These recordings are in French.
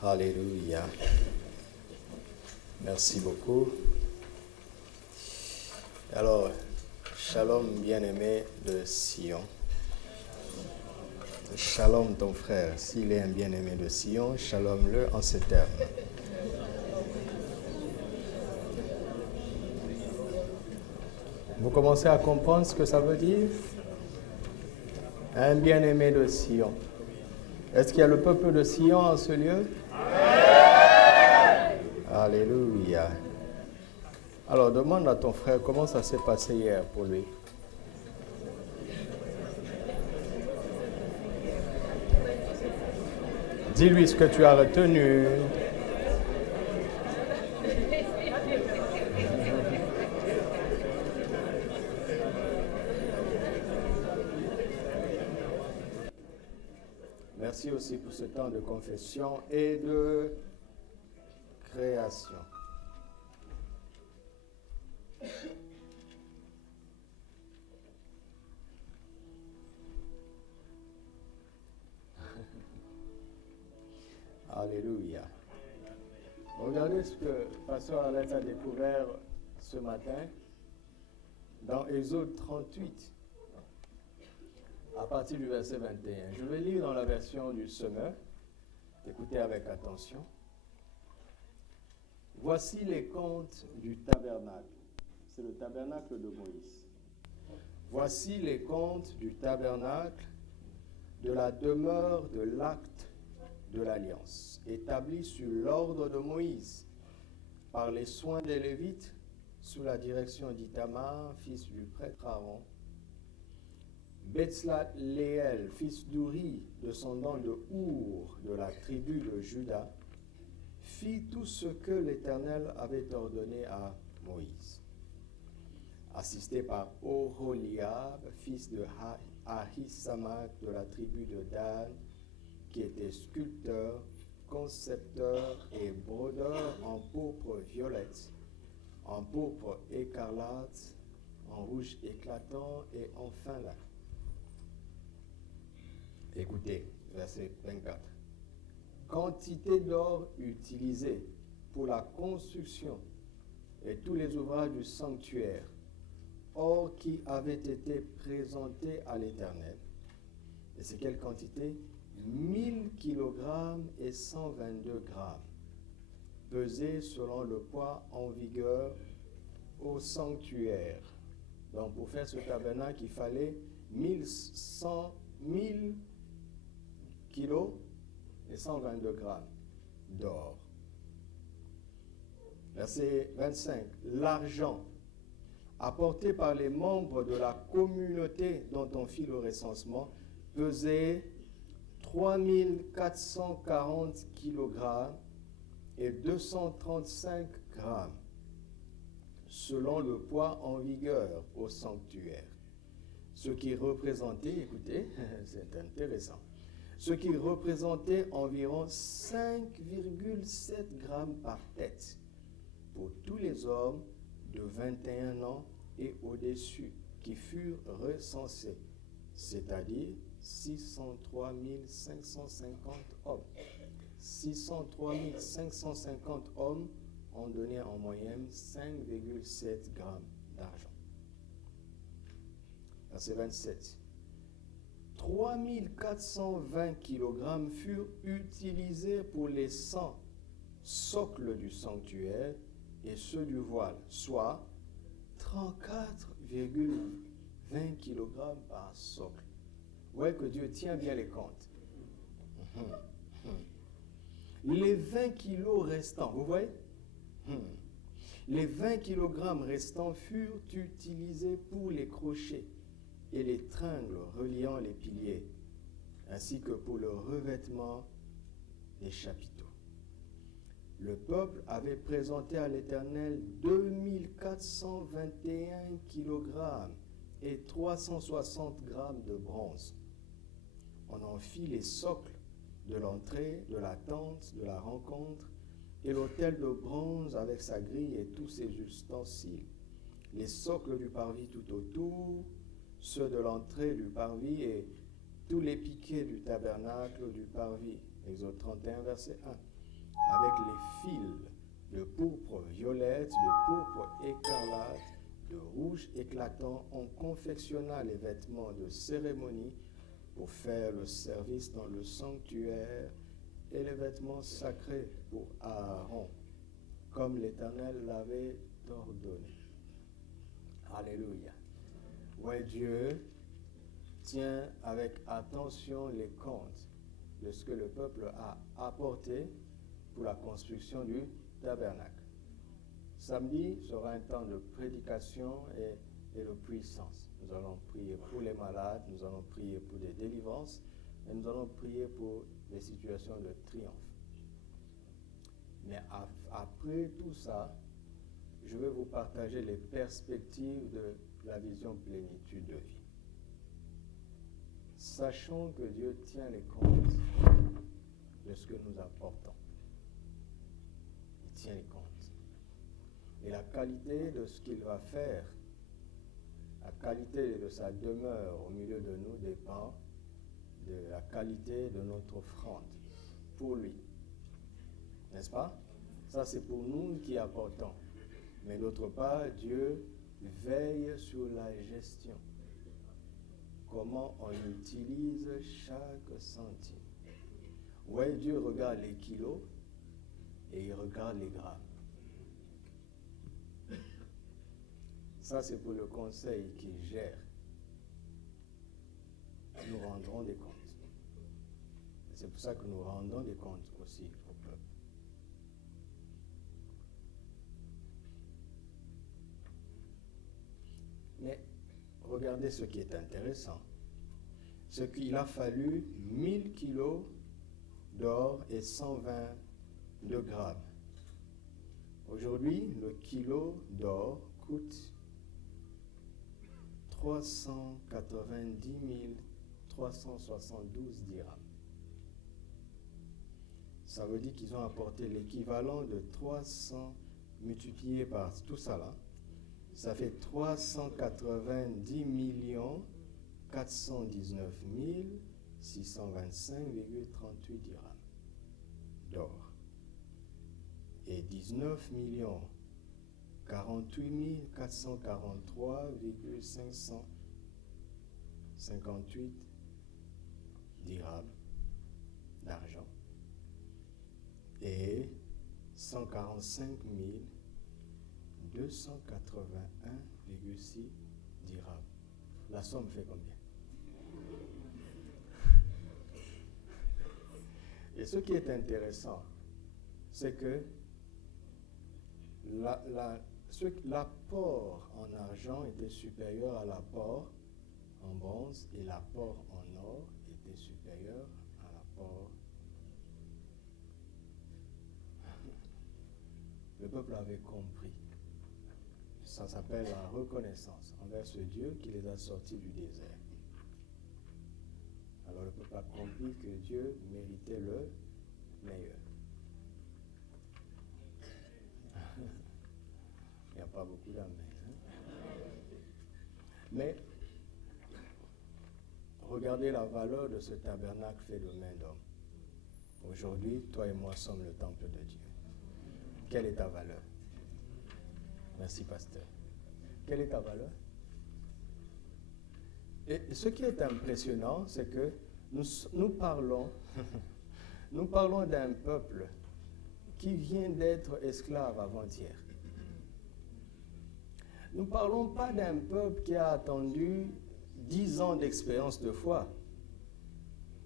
Alléluia. Merci beaucoup. Alors, shalom bien-aimé de Sion. Shalom ton frère. S'il est un bien-aimé de Sion, shalom-le en ces termes. Vous commencez à comprendre ce que ça veut dire? Un bien-aimé de Sion. Est-ce qu'il y a le peuple de Sion en ce lieu? Amen. Alléluia. Alors, demande à ton frère comment ça s'est passé hier pour lui. Dis-lui ce que tu as retenu. Merci aussi pour ce temps de confession et de création. Alléluia. Regardez ce que Pasteur Alex a découvert ce matin dans Exode 38. À partir du verset 21. Je vais lire dans la version du Semeur. Écoutez avec attention. Voici les contes du tabernacle. C'est le tabernacle de Moïse. Voici les contes du tabernacle, de la demeure de l'acte de l'alliance, établi sur l'ordre de Moïse, par les soins des Lévites, sous la direction d'Ithamar, fils du prêtre Aaron. Bétzaleel, fils d'Uri, descendant de Our, de la tribu de Juda, fit tout ce que l'Éternel avait ordonné à Moïse. Assisté par Oholiab, fils de Ahisamak, de la tribu de Dan, qui était sculpteur, concepteur et brodeur en pourpre violette, en pourpre écarlate, en rouge éclatant et en fin lin. Écoutez, verset 24. Quantité d'or utilisée pour la construction et tous les ouvrages du sanctuaire, or qui avait été présenté à l'Éternel. Et c'est quelle quantité? 1000 kg et 122 grammes, pesés selon le poids en vigueur au sanctuaire. Donc pour faire ce tabernacle, il fallait 1000 kilos et 122 grammes d'or. Verset 25. L'argent apporté par les membres de la communauté dont on fit le recensement pesait 3440 kg et 235 grammes, selon le poids en vigueur au sanctuaire. Ce qui représentait, écoutez, c'est intéressant, ce qui représentait environ 5,7 grammes par tête pour tous les hommes de 21 ans et au-dessus qui furent recensés, c'est-à-dire 603 550 hommes. 603 550 hommes ont donné en moyenne 5,7 grammes d'argent. Verset 27. 3420 kg furent utilisés pour les 100 socles du sanctuaire et ceux du voile, soit 34,20 kg par socle. Vous voyez que Dieu tient bien les comptes. Les 20 kilos restants, vous voyez? Les 20 kg restants furent utilisés pour les crochets et les tringles reliant les piliers, ainsi que pour le revêtement des chapiteaux. Le peuple avait présenté à l'Éternel 2421 kg et 360 grammes de bronze. On en fit les socles de l'entrée, de la tente, de la rencontre, et l'autel de bronze avec sa grille et tous ses ustensiles. Les socles du parvis tout autour, ceux de l'entrée du parvis et tous les piquets du tabernacle du parvis. Exode 31, verset 1. avec les fils de pourpre violette, de pourpre écarlate, de rouge éclatant, on confectionna les vêtements de cérémonie pour faire le service dans le sanctuaire et les vêtements sacrés pour Aaron, comme l'Éternel l'avait ordonné. Alléluia. Ouais, Dieu tient avec attention les comptes de ce que le peuple a apporté pour la construction du tabernacle. Samedi sera un temps de prédication et de puissance. Nous allons prier pour les malades, nous allons prier pour des délivrances, et nous allons prier pour des situations de triomphe. Mais après tout ça, je vais vous partager les perspectives de la vision plénitude de vie. Sachons que Dieu tient les comptes de ce que nous apportons. Il tient les comptes. Et la qualité de ce qu'il va faire, la qualité de sa demeure au milieu de nous dépend de la qualité de notre offrande pour lui. N'est-ce pas? Ça, c'est pour nous qui apportons. Mais d'autre part, Dieu veille sur la gestion. Comment on utilise chaque centime. Ouais, Dieu regarde les kilos et il regarde les grammes. Ça, c'est pour le conseil qui gère. Nous rendrons des comptes. C'est pour ça que nous rendons des comptes aussi au peuple. Mais regardez ce qui est intéressant. C'est qu'il a fallu 1000 kilos d'or et 122 grammes. Aujourd'hui, le kilo d'or coûte 390 372 dirhams. Ça veut dire qu'ils ont apporté l'équivalent de 300 multiplié par tout ça là. Ça fait 390 419 625,38 dirhams d'or. Et 19 48 443,558 dirhams d'argent. Et 145 281,6 dirhams. La somme fait combien? Et ce qui est intéressant, c'est que l'apport en argent était supérieur à l'apport en bronze et l'apport en or était supérieur à l'apport. Le peuple avait compris. Ça s'appelle la reconnaissance envers ce Dieu qui les a sortis du désert. Alors le peuple a compris que Dieu méritait le meilleur. Il n'y a pas beaucoup d'amen. Mais regardez la valeur de ce tabernacle fait de main d'homme. Aujourd'hui, toi et moi sommes le temple de Dieu. Quelle est ta valeur? Merci, pasteur. Quelle est ta valeur? Et ce qui est impressionnant, c'est que nous parlons d'un peuple qui vient d'être esclave avant-hier. Nous ne parlons pas d'un peuple qui a attendu 10 ans d'expérience de foi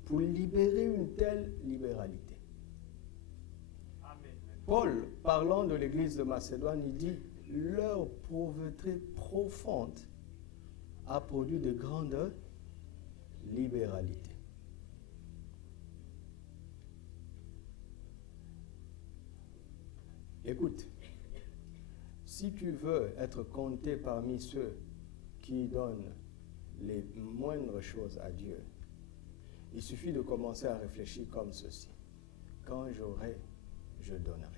pour libérer une telle libéralité. Amen. Paul, parlant de l'église de Macédoine, il dit « Leur pauvreté profonde a produit de grandes libéralités. » Écoute, si tu veux être compté parmi ceux qui donnent les moindres choses à Dieu, il suffit de commencer à réfléchir comme ceci. Quand j'aurai, je donnerai.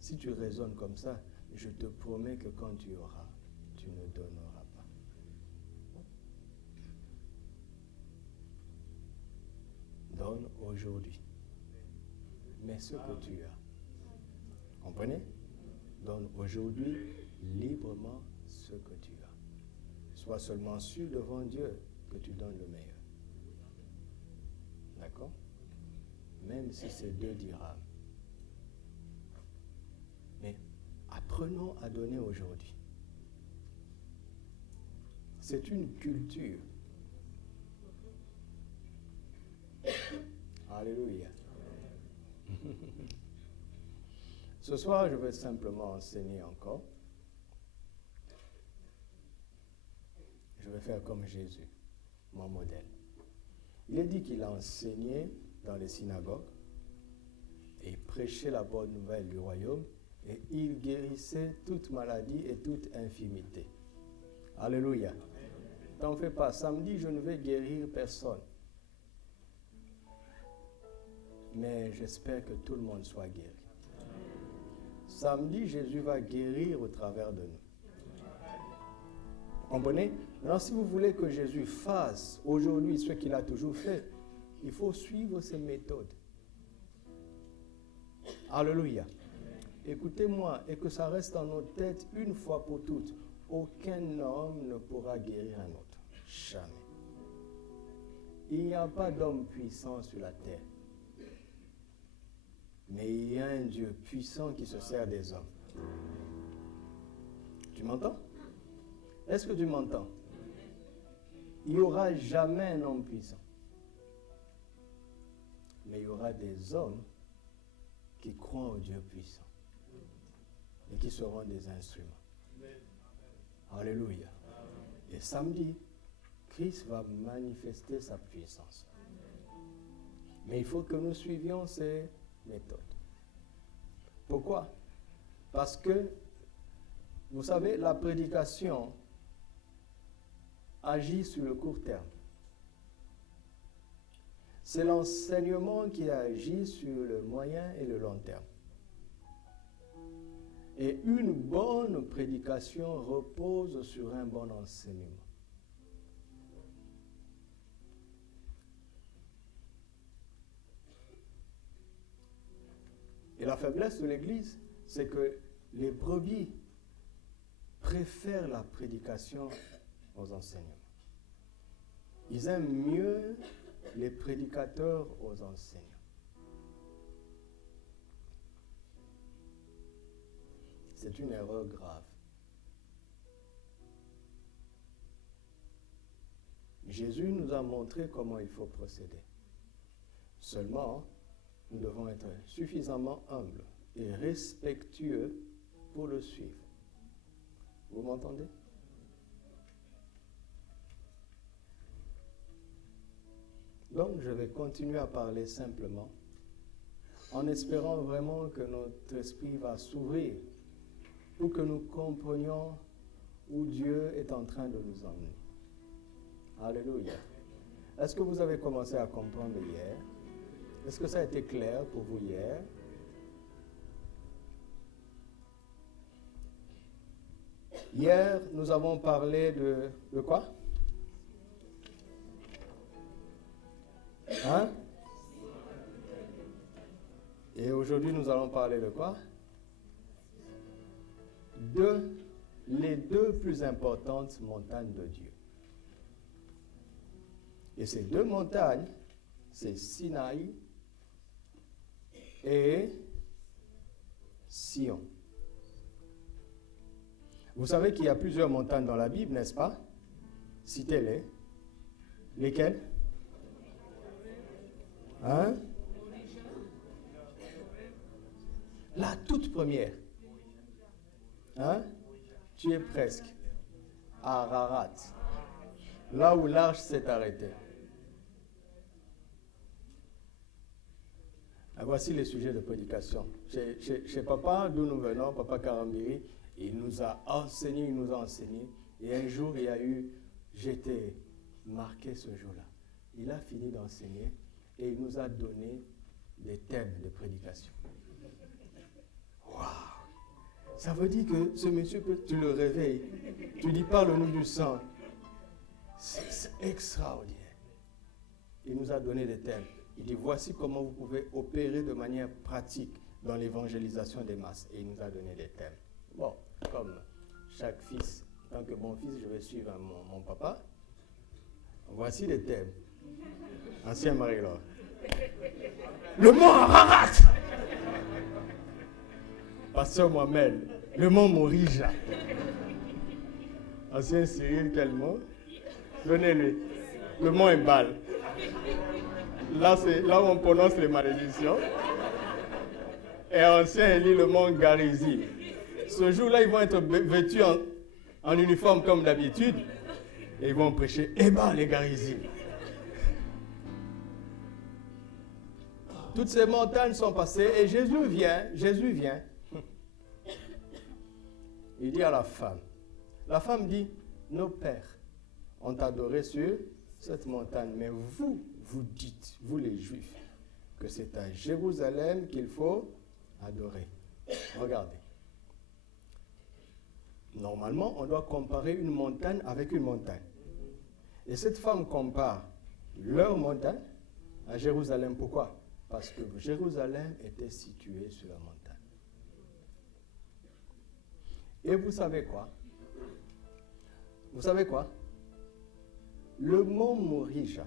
Si tu raisonnes comme ça, je te promets que quand tu auras, tu ne donneras pas. Donne aujourd'hui. mais ce que tu as. Comprenez? Donne aujourd'hui librement ce que tu as. Sois seulement sûr devant Dieu que tu donnes le meilleur. D'accord? Même si c'est 2 dirhams. Mais apprenons à donner aujourd'hui. C'est une culture. Alléluia. Ce soir, je vais simplement enseigner encore. Je vais faire comme Jésus, mon modèle. Il est dit qu'il a enseigné dans les synagogues et prêchait la bonne nouvelle du royaume et il guérissait toute maladie et toute infirmité. Alléluia. T'en fais pas. Samedi, je ne vais guérir personne. Mais j'espère que tout le monde soit guéri. Samedi, Jésus va guérir au travers de nous. Vous comprenez? Alors, si vous voulez que Jésus fasse aujourd'hui ce qu'il a toujours fait, il faut suivre ses méthodes. Alléluia. Écoutez-moi, et que ça reste dans nos têtes une fois pour toutes. Aucun homme ne pourra guérir un autre. Jamais. Il n'y a pas d'homme puissant sur la terre. Mais il y a un Dieu puissant qui se sert des hommes. Tu m'entends? Est-ce que tu m'entends? Il n'y aura jamais un homme puissant. Mais il y aura des hommes qui croient au Dieu puissant. Et qui seront des instruments. Alléluia. Et samedi, Christ va manifester sa puissance. Mais il faut que nous suivions ces méthodes. Pourquoi? Parce que, vous savez, la prédication agit sur le court terme. C'est l'enseignement qui agit sur le moyen et le long terme. Et une bonne prédication repose sur un bon enseignement. Et la faiblesse de l'Église, c'est que les brebis préfèrent la prédication aux enseignements. Ils aiment mieux les prédicateurs aux enseignants. C'est une erreur grave. Jésus nous a montré comment il faut procéder. Seulement, nous devons être suffisamment humbles et respectueux pour le suivre. Vous m'entendez? Donc, je vais continuer à parler simplement, en espérant vraiment que notre esprit va s'ouvrir pour que nous comprenions où Dieu est en train de nous emmener. Alléluia. Est-ce que vous avez commencé à comprendre hier? Est-ce que ça a été clair pour vous hier? Hier, nous avons parlé de quoi? Hein? Et aujourd'hui, nous allons parler de quoi? Les deux plus importantes montagnes de Dieu. Et ces deux montagnes, c'est Sinaï et Sion. Vous savez qu'il y a plusieurs montagnes dans la Bible, n'est-ce pas? Citez-les. Lesquelles? Hein? La toute première. Hein? Tu es presque. Ararat. Là où l'arche s'est arrêtée. Voici les sujets de prédication. Chez papa, d'où nous venons, papa Karambiri, il nous a enseigné. Et un jour, il y a eu, j'étais marqué ce jour-là. Il a fini d'enseigner et il nous a donné des thèmes de prédication. Waouh! Ça veut dire que ce monsieur, tu le réveilles, tu lui parles au nom du sang. C'est extraordinaire. Il nous a donné des thèmes. Il dit, voici comment vous pouvez opérer de manière pratique dans l'évangélisation des masses. Et il nous a donné des thèmes. Bon, comme chaque fils, en tant que bon fils, je vais suivre mon papa. Voici les thèmes. Ancien Marie-Laure. Le mont Ararat. Pasteur Mohamed. Le mont Morija. Ancien Cyril, quel mot? Donnez-lui. Le mont Ebal. Là, c'est là où on prononce les malédictions. Et ancien Élie, le mont Garizim. Ce jour-là, ils vont être vêtus en uniforme comme d'habitude. Et ils vont prêcher Ebal les Garizim. Toutes ces montagnes sont passées et Jésus vient. Il dit à la femme dit, nos pères ont adoré sur cette montagne, mais vous dites, vous les Juifs, que c'est à Jérusalem qu'il faut adorer. Regardez. Normalement, on doit comparer une montagne avec une montagne. Et cette femme compare leur montagne à Jérusalem. Pourquoi? Parce que Jérusalem était située sur la montagne. Et vous savez quoi? Le mont Morija,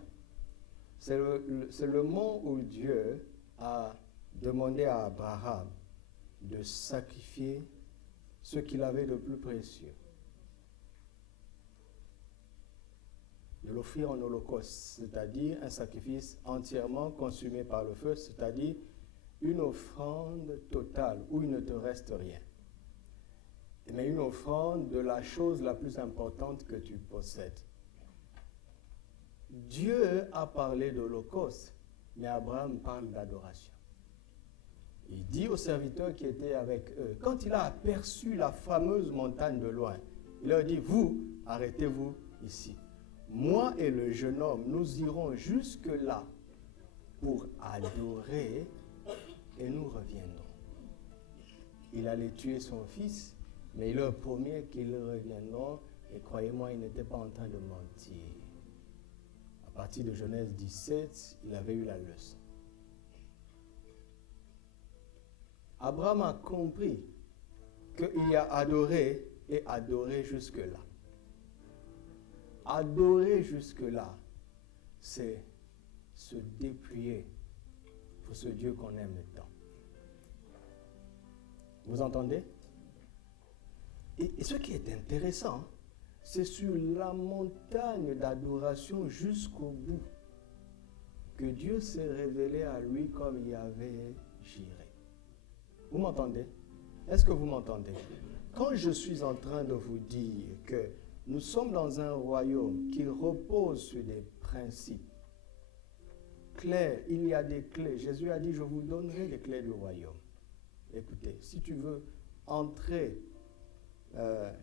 c'est le mont où Dieu a demandé à Abraham de sacrifier ce qu'il avait de plus précieux. De l'offrir en holocauste, c'est-à-dire un sacrifice entièrement consumé par le feu, c'est-à-dire une offrande totale où il ne te reste rien. Mais une offrande de la chose la plus importante que tu possèdes. Dieu a parlé d'holocauste, mais Abraham parle d'adoration. Il dit aux serviteurs qui étaient avec eux, quand il a aperçu la fameuse montagne de loin, il leur dit, vous, arrêtez-vous ici. Moi et le jeune homme, nous irons jusque-là pour adorer et nous reviendrons. Il allait tuer son fils, mais il leur promet qu'ils reviendront et croyez-moi, il n'était pas en train de mentir. À partir de Genèse 17, il avait eu la leçon. Abraham a compris qu'il y a adoré et adoré jusque-là. Adorer jusque-là, c'est se dépouiller pour ce Dieu qu'on aime tant. Vous entendez? Et ce qui est intéressant, c'est sur la montagne d'adoration jusqu'au bout que Dieu s'est révélé à lui comme il avait juré. Vous m'entendez? Est-ce que vous m'entendez? Quand je suis en train de vous dire que nous sommes dans un royaume qui repose sur des principes clairs, il y a des clés. Jésus a dit, je vous donnerai les clés du royaume. Écoutez, si tu veux entrer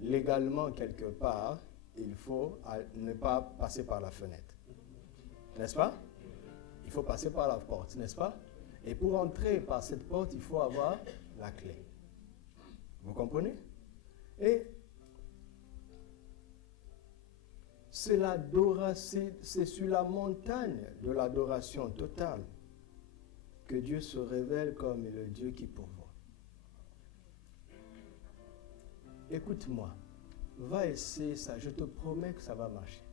légalement quelque part, il faut ne pas passer par la fenêtre. N'est-ce pas? Il faut passer par la porte, n'est-ce pas? Et pour entrer par cette porte, il faut avoir la clé. Vous comprenez? Et c'est sur la montagne de l'adoration totale que Dieu se révèle comme le Dieu qui pourvoit. Écoute-moi, va essayer ça, je te promets que ça va marcher.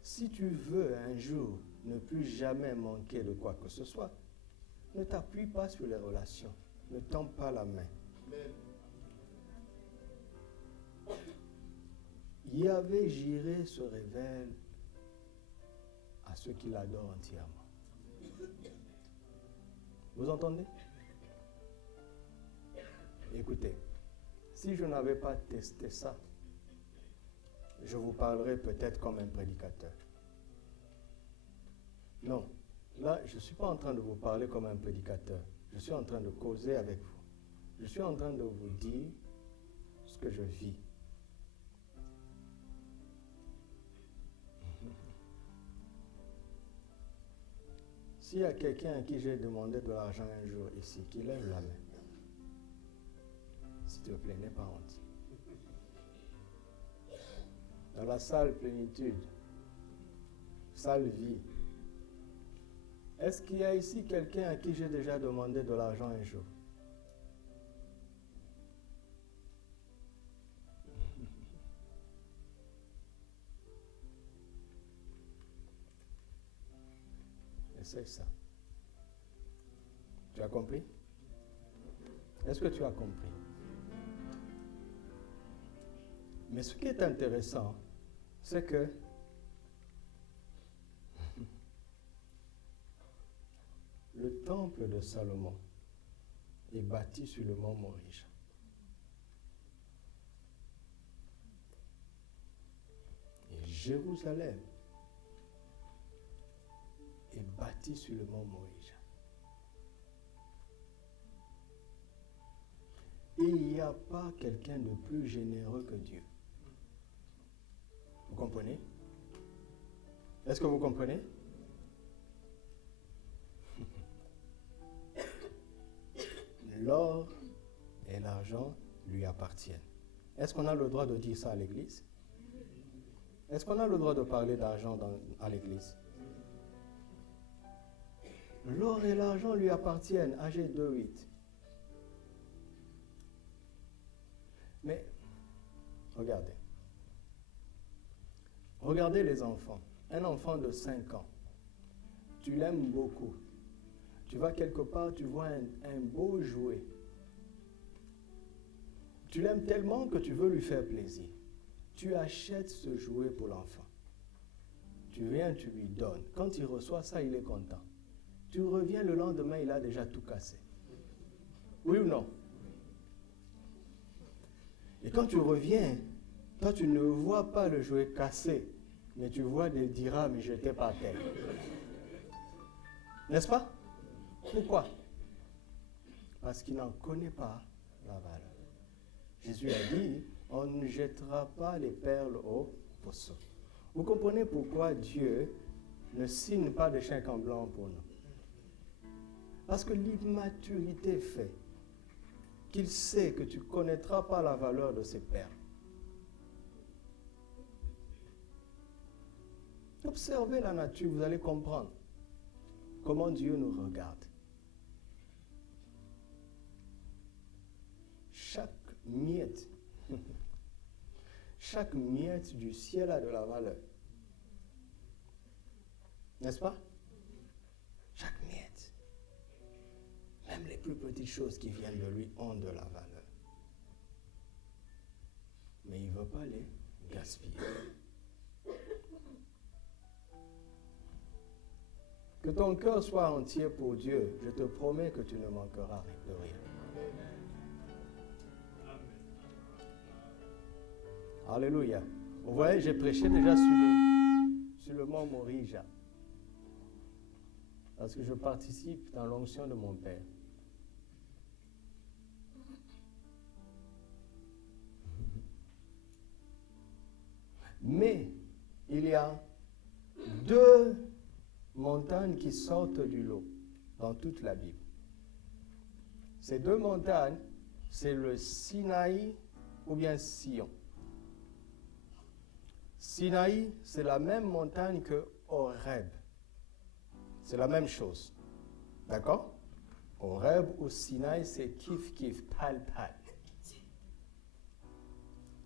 Si tu veux un jour ne plus jamais manquer de quoi que ce soit, ne t'appuie pas sur les relations, ne tends pas la main. Yahvé Jireh se révèle à ceux qui l'adorent entièrement. Vous entendez? Écoutez, si je n'avais pas testé ça, je vous parlerais peut-être comme un prédicateur. Non, là, je ne suis pas en train de vous parler comme un prédicateur. Je suis en train de causer avec vous. Je suis en train de vous dire ce que je vis. S'il y a quelqu'un à qui j'ai demandé de l'argent un jour ici, qu'il lève la main. S'il te plaît, n'aie pas honte. Dans la salle plénitude, salle vie, Est-ce qu'il y a ici quelqu'un à qui j'ai déjà demandé de l'argent un jour? C'est ça. Tu as compris? Est-ce que tu as compris? Mais ce qui est intéressant, c'est que le temple de Salomon est bâti sur le mont Moriah. Et Jérusalem est bâti sur le mont Moriah. Et il n'y a pas quelqu'un de plus généreux que Dieu. Vous comprenez? Est-ce que vous comprenez? L'or et l'argent lui appartiennent. Est-ce qu'on a le droit de dire ça à l'église? Est-ce qu'on a le droit de parler d'argent à l'église? L'or et l'argent lui appartiennent, Agé 2:8. Mais, regardez. Regardez les enfants. Un enfant de 5 ans, tu l'aimes beaucoup. Tu vas quelque part, tu vois un beau jouet. Tu l'aimes tellement que tu veux lui faire plaisir. Tu achètes ce jouet pour l'enfant. Tu viens, tu lui donnes. Quand il reçoit ça, il est content. Tu reviens le lendemain, il a déjà tout cassé. Oui ou non? Et quand tu reviens, toi, tu ne vois pas le jouet cassé, mais tu vois des dirhams jetés par terre. N'est-ce pas? Pourquoi? Parce qu'il n'en connaît pas la valeur. Jésus a dit, on ne jettera pas les perles au poisson. Vous comprenez pourquoi Dieu ne signe pas de chèque en blanc pour nous? Parce que l'immaturité fait qu'il sait que tu ne connaîtras pas la valeur de ces perles. Observez la nature, vous allez comprendre comment Dieu nous regarde. Chaque miette du ciel a de la valeur. N'est-ce pas? Chaque miette. Même les plus petites choses qui viennent de lui ont de la valeur. Mais il ne veut pas les gaspiller. Que ton cœur soit entier pour Dieu, je te promets que tu ne manqueras de rien. Alléluia. Vous voyez, j'ai prêché déjà sur le mont Moriah. Parce que je participe dans l'onction de mon Père. Mais il y a 2 montagnes qui sortent du lot dans toute la Bible. Ces 2 montagnes, c'est le Sinaï ou bien Sion. Sinaï, c'est la même montagne que Horeb. C'est la même chose. D'accord? Horeb ou Sinaï, c'est kif, pal.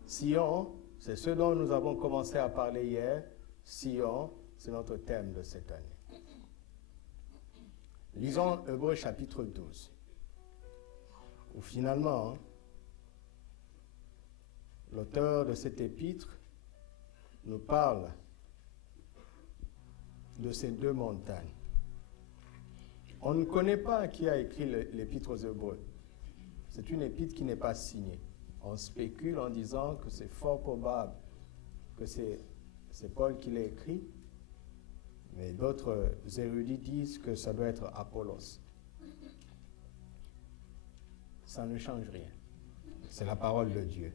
Sion, c'est ce dont nous avons commencé à parler hier. Sion, c'est notre thème de cette année. Lisons Hébreux chapitre 12. Où finalement, l'auteur de cet épître nous parle de ces 2 montagnes. On ne connaît pas qui a écrit l'épître aux Hébreux. C'est une épître qui n'est pas signée. On spécule en disant que c'est fort probable que c'est Paul qui l'a écrit, mais d'autres érudits disent que ça doit être Apollos. Ça ne change rien. C'est la parole de Dieu.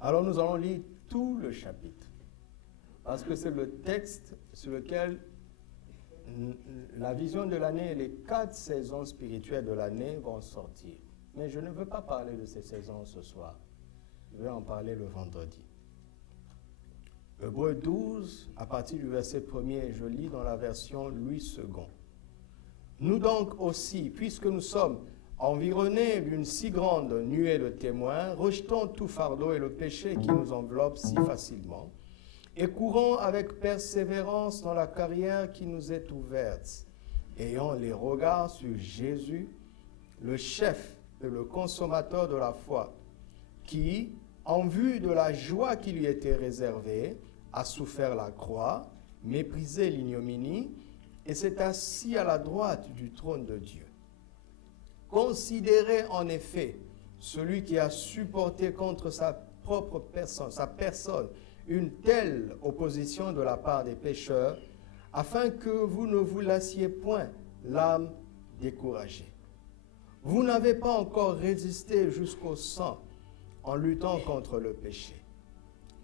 Alors nous allons lire tout le chapitre, parce que c'est le texte sur lequel la vision de l'année et les 4 saisons spirituelles de l'année vont sortir. Mais je ne veux pas parler de ces saisons ce soir. Je vais en parler le vendredi. Hébreux 12, à partir du verset 1er, je lis dans la version Louis II. Nous donc aussi, puisque nous sommes environnés d'une si grande nuée de témoins, rejetons tout fardeau et le péché qui nous enveloppe si facilement, et courons avec persévérance dans la carrière qui nous est ouverte, ayant les regards sur Jésus, le chef et le consommateur de la foi, qui, en vue de la joie qui lui était réservée, a souffert la croix, méprisé l'ignominie, et s'est assis à la droite du trône de Dieu. Considérez en effet celui qui a supporté contre sa propre personne, une telle opposition de la part des pécheurs, afin que vous ne vous lassiez point l'âme découragée. Vous n'avez pas encore résisté jusqu'au sang en luttant contre le péché.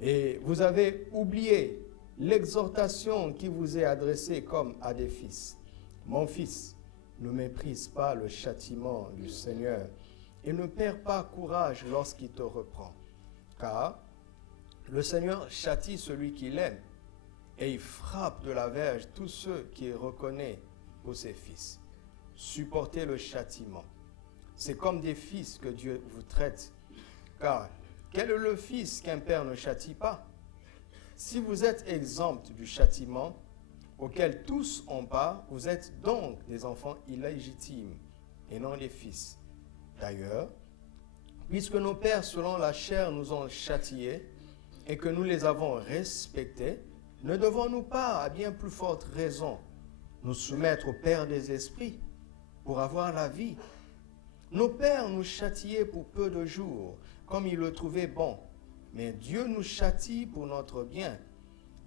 Et vous avez oublié l'exhortation qui vous est adressée comme à des fils. Mon fils, ne méprise pas le châtiment du Seigneur et ne perds pas courage lorsqu'il te reprend. Car le Seigneur châtie celui qu'il aime et il frappe de la verge tous ceux qu'il reconnaît pour ses fils. Supportez le châtiment. C'est comme des fils que Dieu vous traite. Car quel est le fils qu'un père ne châtie pas? Si vous êtes exempts du châtiment auquel tous ont part, vous êtes donc des enfants illégitimes et non des fils. D'ailleurs, puisque nos pères selon la chair nous ont châtiés et que nous les avons respectés, ne devons-nous pas, à bien plus forte raison, nous soumettre au Père des esprits pour avoir la vie? Nos pères nous châtiaient pour peu de jours, comme ils le trouvaient bon, mais Dieu nous châtie pour notre bien,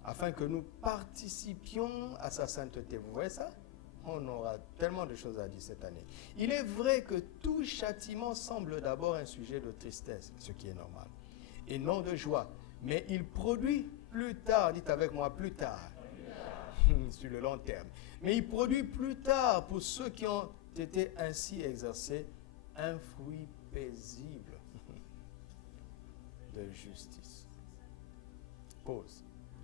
afin que nous participions à sa sainteté. Vous voyez ça? On aura tellement de choses à dire cette année. Il est vrai que tout châtiment semble d'abord un sujet de tristesse, ce qui est normal, et non de joie. Mais il produit plus tard, dites avec moi, plus tard, sur le long terme, mais il produit plus tard pour ceux qui ont été ainsi exercés un fruit paisible de justice. Pause.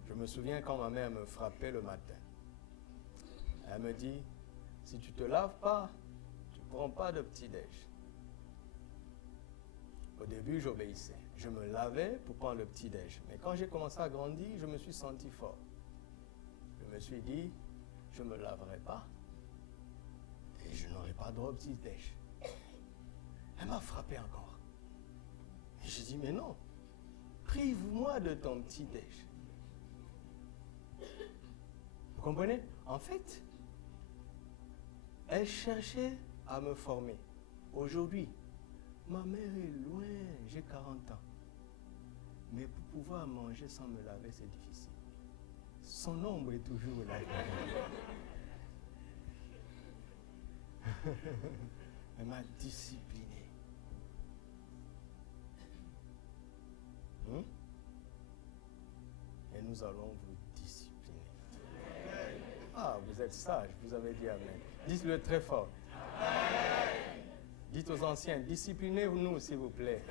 Je me souviens quand ma mère me frappait le matin. Elle me dit, si tu ne te laves pas, tu ne prends pas de petit-déj. Au début, j'obéissais. Je me lavais pour prendre le petit-déj. Mais quand j'ai commencé à grandir, je me suis senti fort. Je me suis dit, je ne me laverai pas et je n'aurai pas droit au petit-déj. Elle m'a frappé encore. Et j'ai dit, mais non, prive-moi de ton petit-déj. Vous comprenez? En fait, elle cherchait à me former. Aujourd'hui, ma mère est loin, j'ai 40 ans. Mais pour pouvoir manger sans me laver, c'est difficile. Son ombre est toujours là. Elle m'a discipliné. Et nous allons vous discipliner. Ah, vous êtes sages, vous avez dit Amen. Dites-le très fort. Amen. Dites aux anciens, disciplinez-nous s'il vous plaît.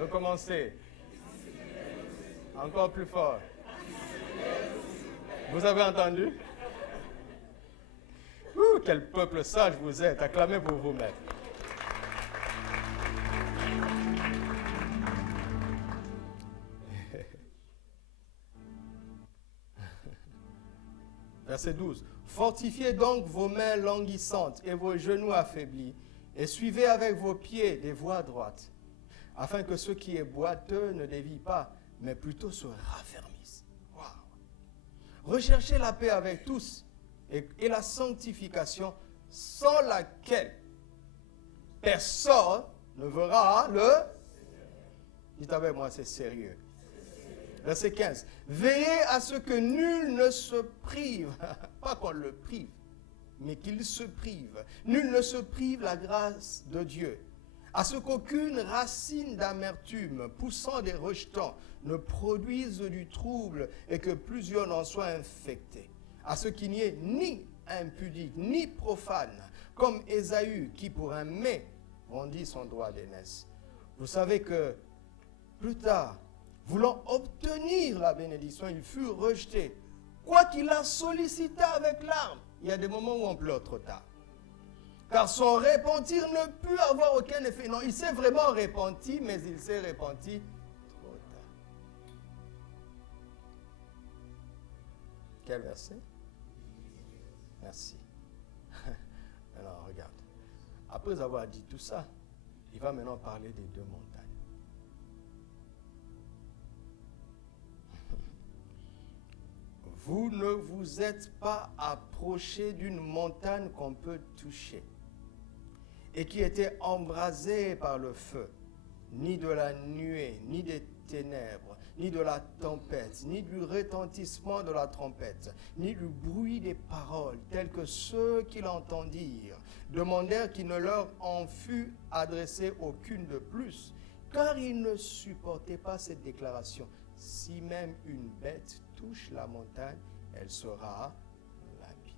Recommencez. Encore plus fort. Vous avez entendu? Quel peuple sage vous êtes. Acclamez pour vous-même. Verset 12. Fortifiez donc vos mains languissantes et vos genoux affaiblis, et suivez avec vos pieds des voies droites, afin que ce qui est boiteux ne dévie pas, mais plutôt se raffermisse. Wow. Recherchez la paix avec tous et la sanctification, sans laquelle personne ne verra le... Dites avec moi, c'est sérieux. Verset 15. Veillez à ce que nul ne se prive, pas qu'on le prive, mais qu'il se prive. Nul ne se prive la grâce de Dieu. À ce qu'aucune racine d'amertume poussant des rejetons ne produise du trouble et que plusieurs n'en soient infectés. À ce qu'il n'y ait ni impudique, ni profane, comme Ésaü qui pour un mais vendit son droit d'aînesse. Vous savez que plus tard, Voulant obtenir la bénédiction, il fut rejeté. Quoiqu'il la sollicité avec larmes, il y a des moments où on pleure trop tard. Car son repentir ne put avoir aucun effet. Non, il s'est vraiment repenti, mais il s'est repenti trop tard. Quel verset? Merci. Alors, regarde. Après avoir dit tout ça, il va maintenant parler des deux montagnes. Vous ne vous êtes pas approché d'une montagne qu'on peut toucher et qui était embrasée par le feu, ni de la nuée, ni des ténèbres, ni de la tempête, ni du retentissement de la trompette, ni du bruit des paroles, tels que ceux qui l'entendirent demandèrent qu'il ne leur en fût adressé aucune de plus, car ils ne supportaient pas cette déclaration. Si même une bête touche la montagne, elle sera lapidée.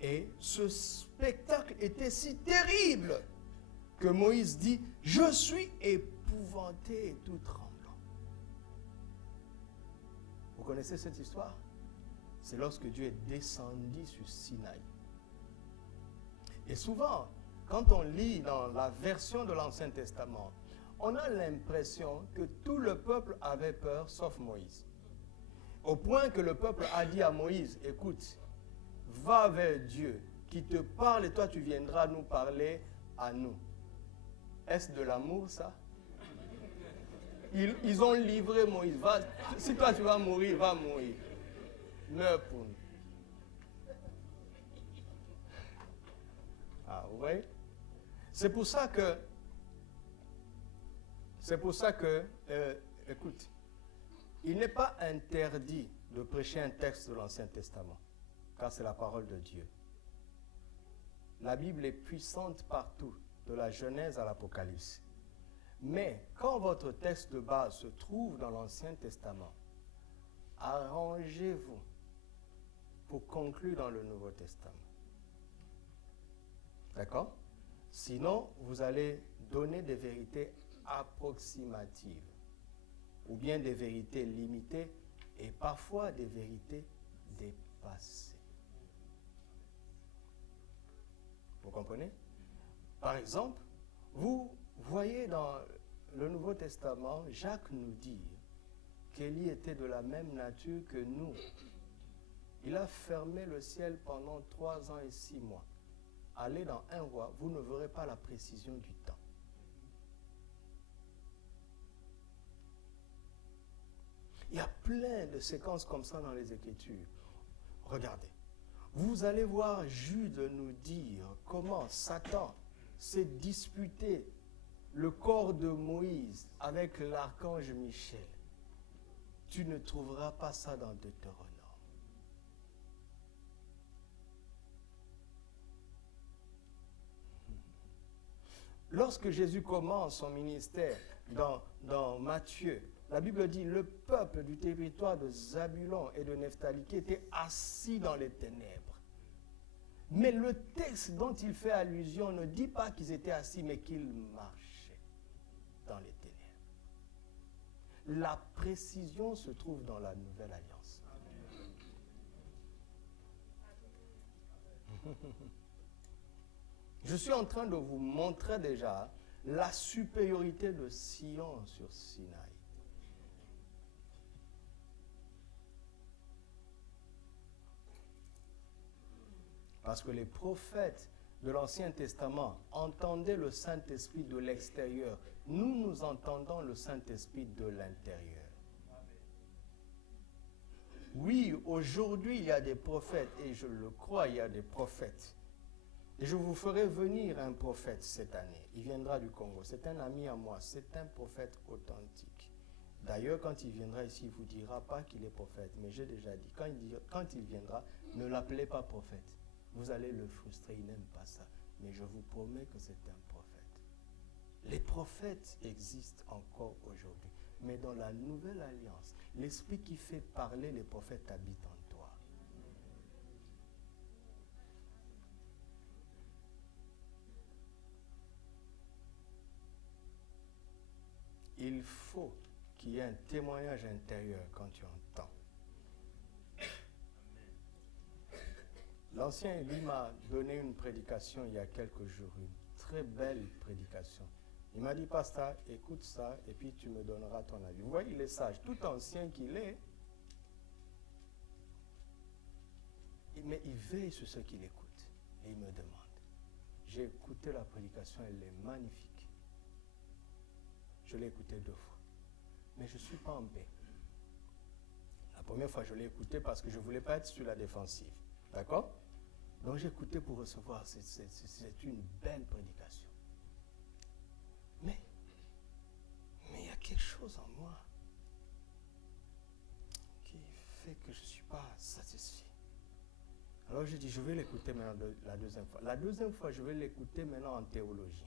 Et ce spectacle était si terrible que Moïse dit, je suis épouvanté et tout tremblant. Vous connaissez cette histoire? C'est lorsque Dieu est descendu sur Sinaï. Et souvent, quand on lit dans la version de l'Ancien Testament, on a l'impression que tout le peuple avait peur, sauf Moïse. Au point que le peuple a dit à Moïse, écoute, va vers Dieu qui te parle et toi tu viendras nous parler à nous. Est-ce de l'amour ça? Ils ont livré Moïse. Va, si toi tu vas mourir, va mourir. Meurs pour nous. Ah ouais? C'est pour ça que, écoute, il n'est pas interdit de prêcher un texte de l'Ancien Testament, car c'est la parole de Dieu. La Bible est puissante partout, de la Genèse à l'Apocalypse. Mais quand votre texte de base se trouve dans l'Ancien Testament, arrangez-vous pour conclure dans le Nouveau Testament. D'accord? Sinon, vous allez donner des vérités approximatives, ou bien des vérités limitées, et parfois des vérités dépassées. Vous comprenez? Par exemple, vous voyez dans le Nouveau Testament, Jacques nous dit qu'Élie était de la même nature que nous. Il a fermé le ciel pendant 3 ans et 6 mois. Allez dans 1 roi, vous ne verrez pas la précision du temps. Il y a plein de séquences comme ça dans les Écritures. Regardez. Vous allez voir Jude nous dire comment Satan s'est disputé le corps de Moïse avec l'archange Michel. Tu ne trouveras pas ça dans Deutéronome. Lorsque Jésus commence son ministère dans Matthieu, la Bible dit, le peuple du territoire de Zabulon et de Nephtali qui était assis dans les ténèbres. Mais le texte dont il fait allusion ne dit pas qu'ils étaient assis, mais qu'ils marchaient dans les ténèbres. La précision se trouve dans la Nouvelle Alliance. Je suis en train de vous montrer déjà la supériorité de Sion sur Sinaï. Parce que les prophètes de l'Ancien Testament entendaient le Saint-Esprit de l'extérieur. Nous entendons le Saint-Esprit de l'intérieur. Oui, aujourd'hui, il y a des prophètes, et je le crois, il y a des prophètes. Et je vous ferai venir un prophète cette année. Il viendra du Congo. C'est un ami à moi. C'est un prophète authentique. D'ailleurs, quand il viendra ici, il ne vous dira pas qu'il est prophète. Mais j'ai déjà dit, quand il viendra, ne l'appelez pas prophète. Vous allez le frustrer, il n'aime pas ça. Mais je vous promets que c'est un prophète. Les prophètes existent encore aujourd'hui. Mais dans la Nouvelle Alliance, l'esprit qui fait parler les prophètes habite en toi. Il faut qu'il y ait un témoignage intérieur quand tu entends. L'ancien, lui, m'a donné une prédication il y a quelques jours, une très belle prédication. Il m'a dit, pasteur, écoute ça et puis tu me donneras ton avis. Vous voyez, il est sage, tout ancien qu'il est, mais il veille sur ce qu'il écoute et il me demande. J'ai écouté la prédication, elle est magnifique. Je l'ai écoutée 2 fois, mais je ne suis pas en paix. La première fois, je l'ai écoutée parce que je ne voulais pas être sur la défensive. D'accord? Donc j'ai écouté pour recevoir, c'est une belle prédication. Mais il y a quelque chose en moi qui fait que je ne suis pas satisfait. Alors j'ai dit, je vais l'écouter maintenant la deuxième fois. La deuxième fois, je vais l'écouter maintenant en théologien.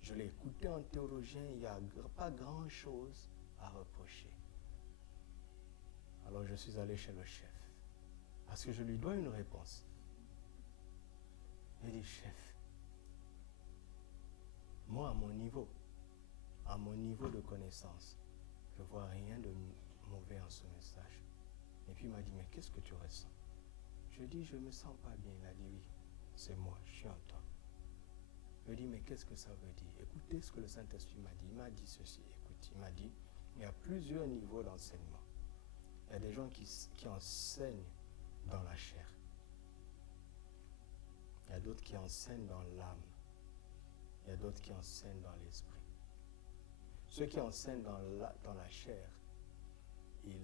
Je l'ai écouté en théologien, il n'y a pas grand-chose à reprocher. Alors je suis allé chez le chef. Parce que je lui dois une réponse. Il dit, chef, moi à mon niveau de connaissance, je ne vois rien de mauvais en ce message. Et puis il m'a dit, mais qu'est-ce que tu ressens? Je dis, je ne me sens pas bien. Il a dit, oui, c'est moi, je suis en toi. Je dis, mais qu'est-ce que ça veut dire? Écoutez ce que le Saint-Esprit m'a dit. Il m'a dit ceci, écoute, il m'a dit, il y a plusieurs niveaux d'enseignement. Il y a des gens qui enseignent dans la chair. Il y a d'autres qui enseignent dans l'âme. Il y a d'autres qui enseignent dans l'esprit. Ceux qui enseignent dans la chair, ils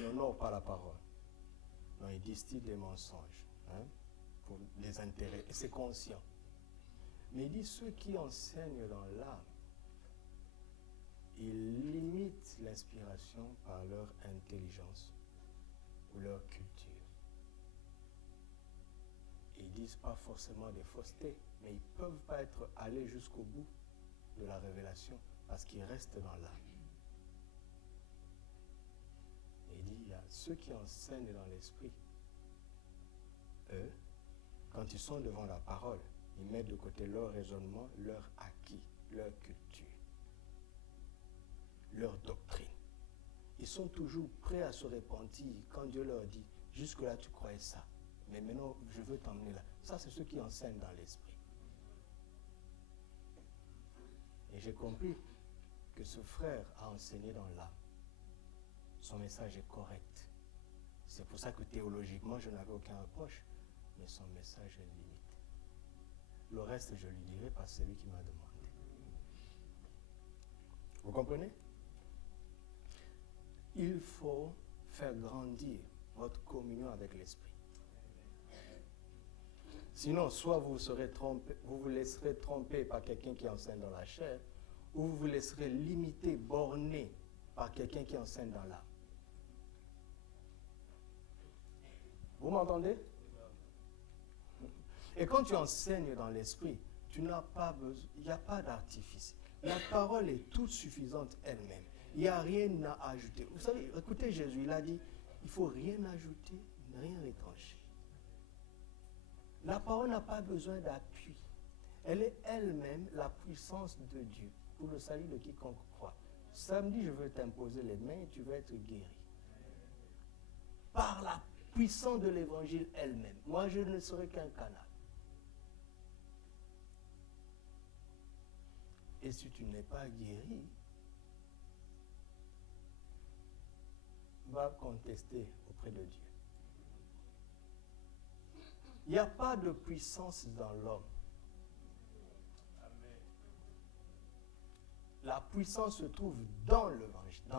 n'honorent pas la parole. Non, ils distillent des mensonges, hein, pour les intérêts. Et c'est conscient. Mais il dit, ceux qui enseignent dans l'âme, ils limitent l'inspiration par leur intelligence ou leur culture. Ils ne disent pas forcément des faussetés, mais ils ne peuvent pas être allés jusqu'au bout de la révélation parce qu'ils restent dans l'âme. Et il dit, il y a ceux qui enseignent dans l'esprit. Eux, quand ils sont devant la parole, ils mettent de côté leur raisonnement, leur acquis, leur culture, leur doctrine. Ils sont toujours prêts à se repentir quand Dieu leur dit, jusque-là tu croyais ça, mais maintenant je veux t'emmener là. Ça, c'est ceux qui enseignent dans l'esprit. Et j'ai compris que ce frère a enseigné dans l'âme. Son message est correct. C'est pour ça que théologiquement, je n'avais aucun reproche, mais son message est limité. Le reste, je lui dirai parce que c'est lui qui m'a demandé. Vous comprenez? Il faut faire grandir votre communion avec l'esprit. Sinon, soit vous vous laisserez tromper par quelqu'un qui enseigne dans la chair, ou vous vous laisserez limiter, borner par quelqu'un qui enseigne dans l'âme. Vous m'entendez? Et quand tu enseignes dans l'esprit, tu n'as pas besoin, il n'y a pas d'artifice. La parole est toute suffisante elle-même. Il n'y a rien à ajouter. Vous savez, écoutez Jésus, il a dit, il ne faut rien ajouter, rien retrancher. La parole n'a pas besoin d'appui. Elle est elle-même la puissance de Dieu pour le salut de quiconque croit. Samedi, je veux t'imposer les mains et tu vas être guéri. Par la puissance de l'évangile elle-même. Moi, je ne serai qu'un canal. Et si tu n'es pas guéri, va contester auprès de Dieu. Il n'y a pas de puissance dans l'homme. La puissance se trouve dans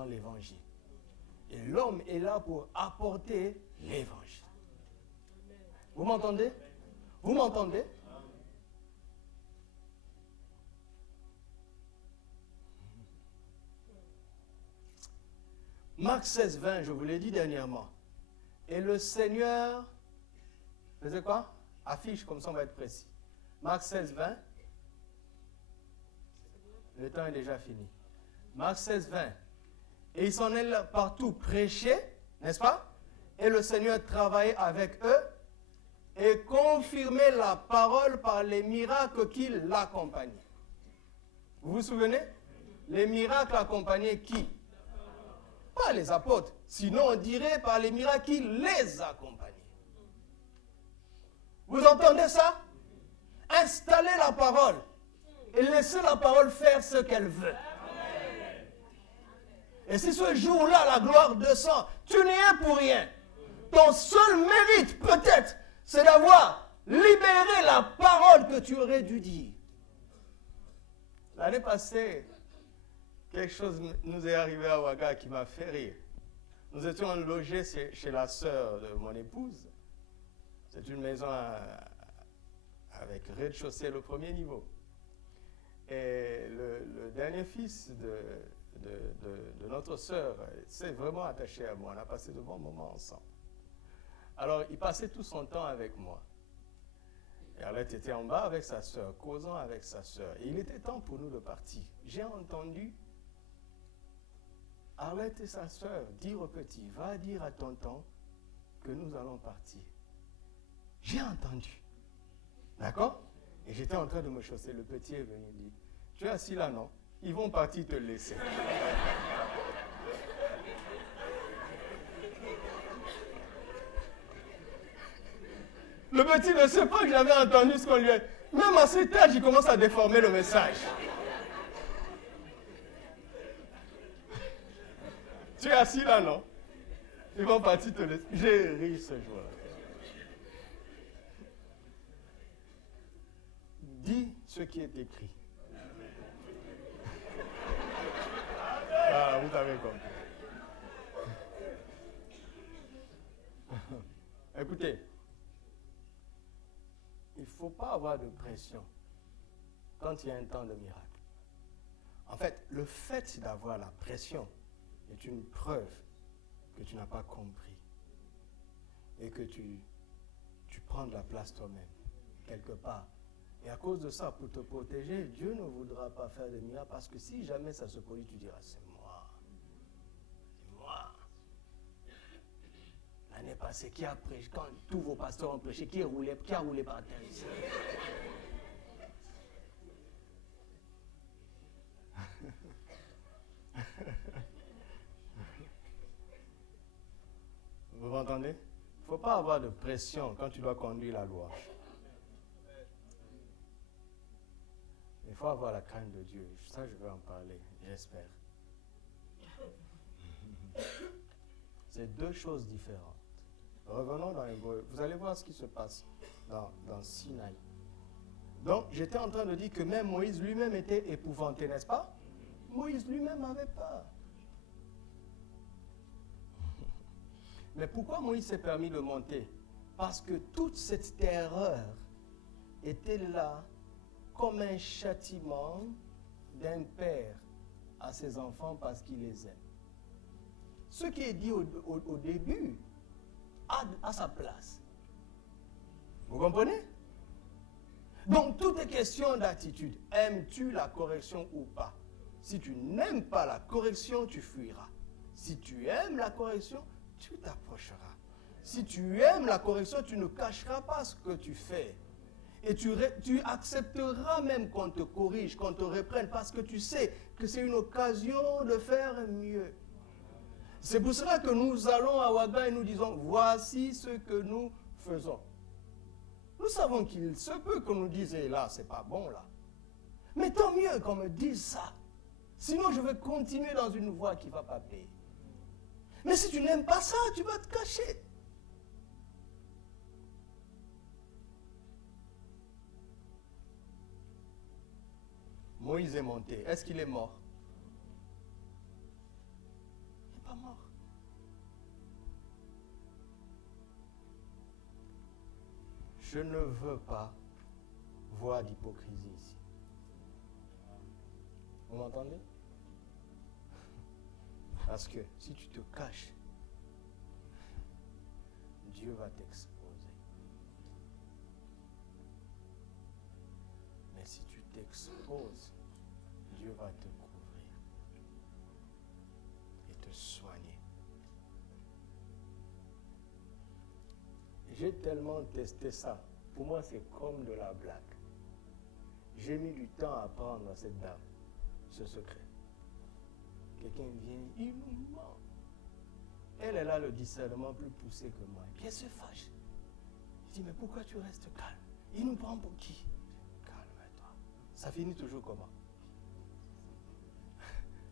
l'évangile. Et l'homme est là pour apporter l'évangile. Vous m'entendez? Vous m'entendez? Marc 16, 20, je vous l'ai dit dernièrement. Et le Seigneur, faisait quoi? Affiche, comme ça on va être précis. Marc 16, 20. Le temps est déjà fini. Marc 16, 20. Et ils s'en allaient partout prêcher, n'est-ce pas? Et le Seigneur travaillait avec eux et confirmait la parole par les miracles qui l'accompagnaient. Vous vous souvenez? Les miracles accompagnaient qui? Pas les apôtres. Sinon, on dirait par les miracles qui les accompagnaient. Vous entendez ça? Installez la parole et laissez la parole faire ce qu'elle veut. Et si ce jour-là, la gloire descend, tu n'y es pour rien. Ton seul mérite, peut-être, c'est d'avoir libéré la parole que tu aurais dû dire. L'année passée, quelque chose nous est arrivé à Ouaga qui m'a fait rire. Nous étions logés chez la sœur de mon épouse. C'est une maison avec rez-de-chaussée, le premier niveau. Et le dernier fils de notre sœur s'est vraiment attaché à moi. On a passé de bons moments ensemble. Alors, il passait tout son temps avec moi. Et Arlette était en bas avec sa sœur, causant avec sa sœur. Et il était temps pour nous de partir. J'ai entendu Arlette et sa sœur dire au petit, va dire à tonton que nous allons partir. J'ai entendu. D'accord? Et j'étais en train de me chausser. Le petit est venu dire, tu es assis là, non? Ils vont partir te laisser. Le petit ne sait pas que j'avais entendu ce qu'on lui a dit. Même à cet âge, il commence à déformer le message. Tu es assis là, non? Ils vont partir te laisser. J'ai ri ce jour-là. Dis ce qui est écrit. Ah, vous avez compris. Écoutez, il ne faut pas avoir de pression quand il y a un temps de miracle. En fait, le fait d'avoir la pression est une preuve que tu n'as pas compris et que tu prends de la place toi-même, quelque part. Et à cause de ça, pour te protéger, Dieu ne voudra pas faire de miracle parce que si jamais ça se produit, tu diras, c'est moi. C'est moi. L'année passée, qui a prêché, quand tous vos pasteurs ont prêché, qui a roulé par terre ici? Vous m'entendez? Il ne faut pas avoir de pression quand tu dois conduire la loi. Il faut avoir la crainte de Dieu. Ça, je vais en parler, j'espère. C'est deux choses différentes. Revenons dans Hébreu. Vous allez voir ce qui se passe dans Sinaï. Donc, j'étais en train de dire que même Moïse lui-même était épouvanté, n'est-ce pas? Moïse lui-même avait peur. Mais pourquoi Moïse s'est permis de monter? Parce que toute cette terreur était là comme un châtiment d'un père à ses enfants parce qu'il les aime. Ce qui est dit au début a sa place. Vous comprenez? Donc, tout est question d'attitude. Aimes-tu la correction ou pas? Si tu n'aimes pas la correction, tu fuiras. Si tu aimes la correction, tu t'approcheras. Si tu aimes la correction, tu ne cacheras pas ce que tu fais. Et tu accepteras même qu'on te corrige, qu'on te reprenne, parce que tu sais que c'est une occasion de faire mieux. C'est pour cela que nous allons à Ouaga et nous disons, voici ce que nous faisons. Nous savons qu'il se peut qu'on nous dise, là, c'est pas bon, là. Mais tant mieux qu'on me dise ça. Sinon, je vais continuer dans une voie qui ne va pas payer. Mais si tu n'aimes pas ça, tu vas te cacher. Moïse est monté. Est-ce qu'il est mort? Il n'est pas mort. Je ne veux pas voir d'hypocrisie ici. Vous m'entendez? Parce que si tu te caches, Dieu va t'exposer. Mais si tu t'exposes, Dieu va te couvrir et te soigner. J'ai tellement testé ça. Pour moi, c'est comme de la blague. J'ai mis du temps à apprendre à cette dame ce secret. Quelqu'un vient, il nous ment. Elle a le discernement plus poussé que moi. Puis elle se fâche. Je dis, mais pourquoi tu restes calme? Il nous prend pour qui? Calme-toi. Ça finit toujours comment?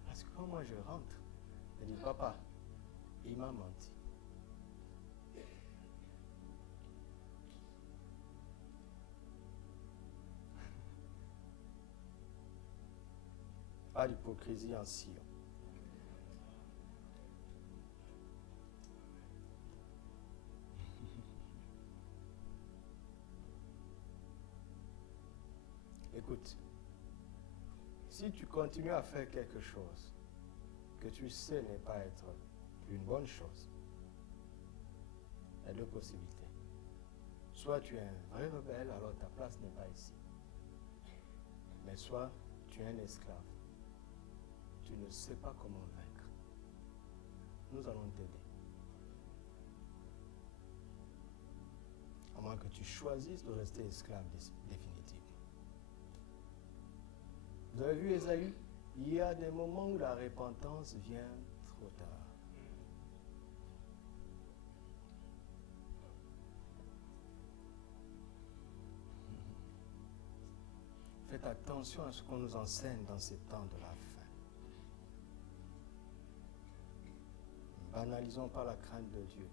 Parce que quand moi je rentre, elle dit, papa, il m'a menti. Pas d'hypocrisie en Sion. Écoute, si tu continues à faire quelque chose que tu sais n'est pas être une bonne chose, il y a deux possibilités. Soit tu es un vrai rebelle, alors ta place n'est pas ici. Mais soit tu es un esclave. Tu ne sais pas comment vaincre. Nous allons t'aider. À moins que tu choisisses de rester esclave définitivement. Vous avez vu Ésaü? Il y a des moments où la repentance vient trop tard. Faites attention à ce qu'on nous enseigne dans ces temps de la fin. Ne banalisons pas la crainte de Dieu.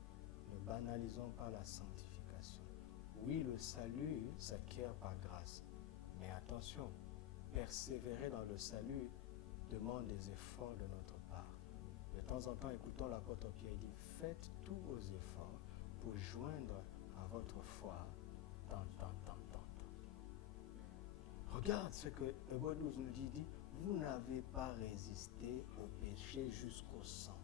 Ne banalisons pas la sanctification. Oui, le salut s'acquiert par grâce. Mais attention, persévérer dans le salut demande des efforts de notre part. De temps en temps, écoutons l'apôtre Pierre, il dit, faites tous vos efforts pour joindre à votre foi tant. Regarde ce que Hébreux 12 nous dit, vous n'avez pas résisté au péché jusqu'au sang.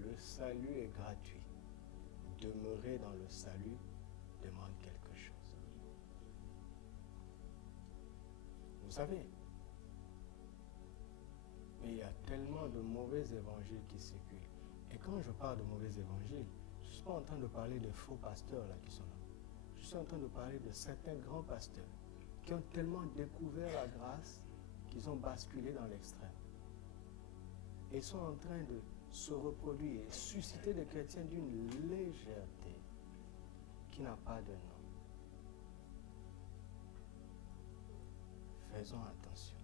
Le salut est gratuit. Demeurer dans le salut demande quelque chose. Vous savez, mais il y a tellement de mauvais évangiles qui circulent. Et quand je parle de mauvais évangiles, je ne suis pas en train de parler des faux pasteurs là qui sont là. Je suis en train de parler de certains grands pasteurs qui ont tellement découvert la grâce qu'ils ont basculé dans l'extrême. Et sont en train de se reproduire et susciter des chrétiens d'une légèreté qui n'a pas de nom. Faisons attention.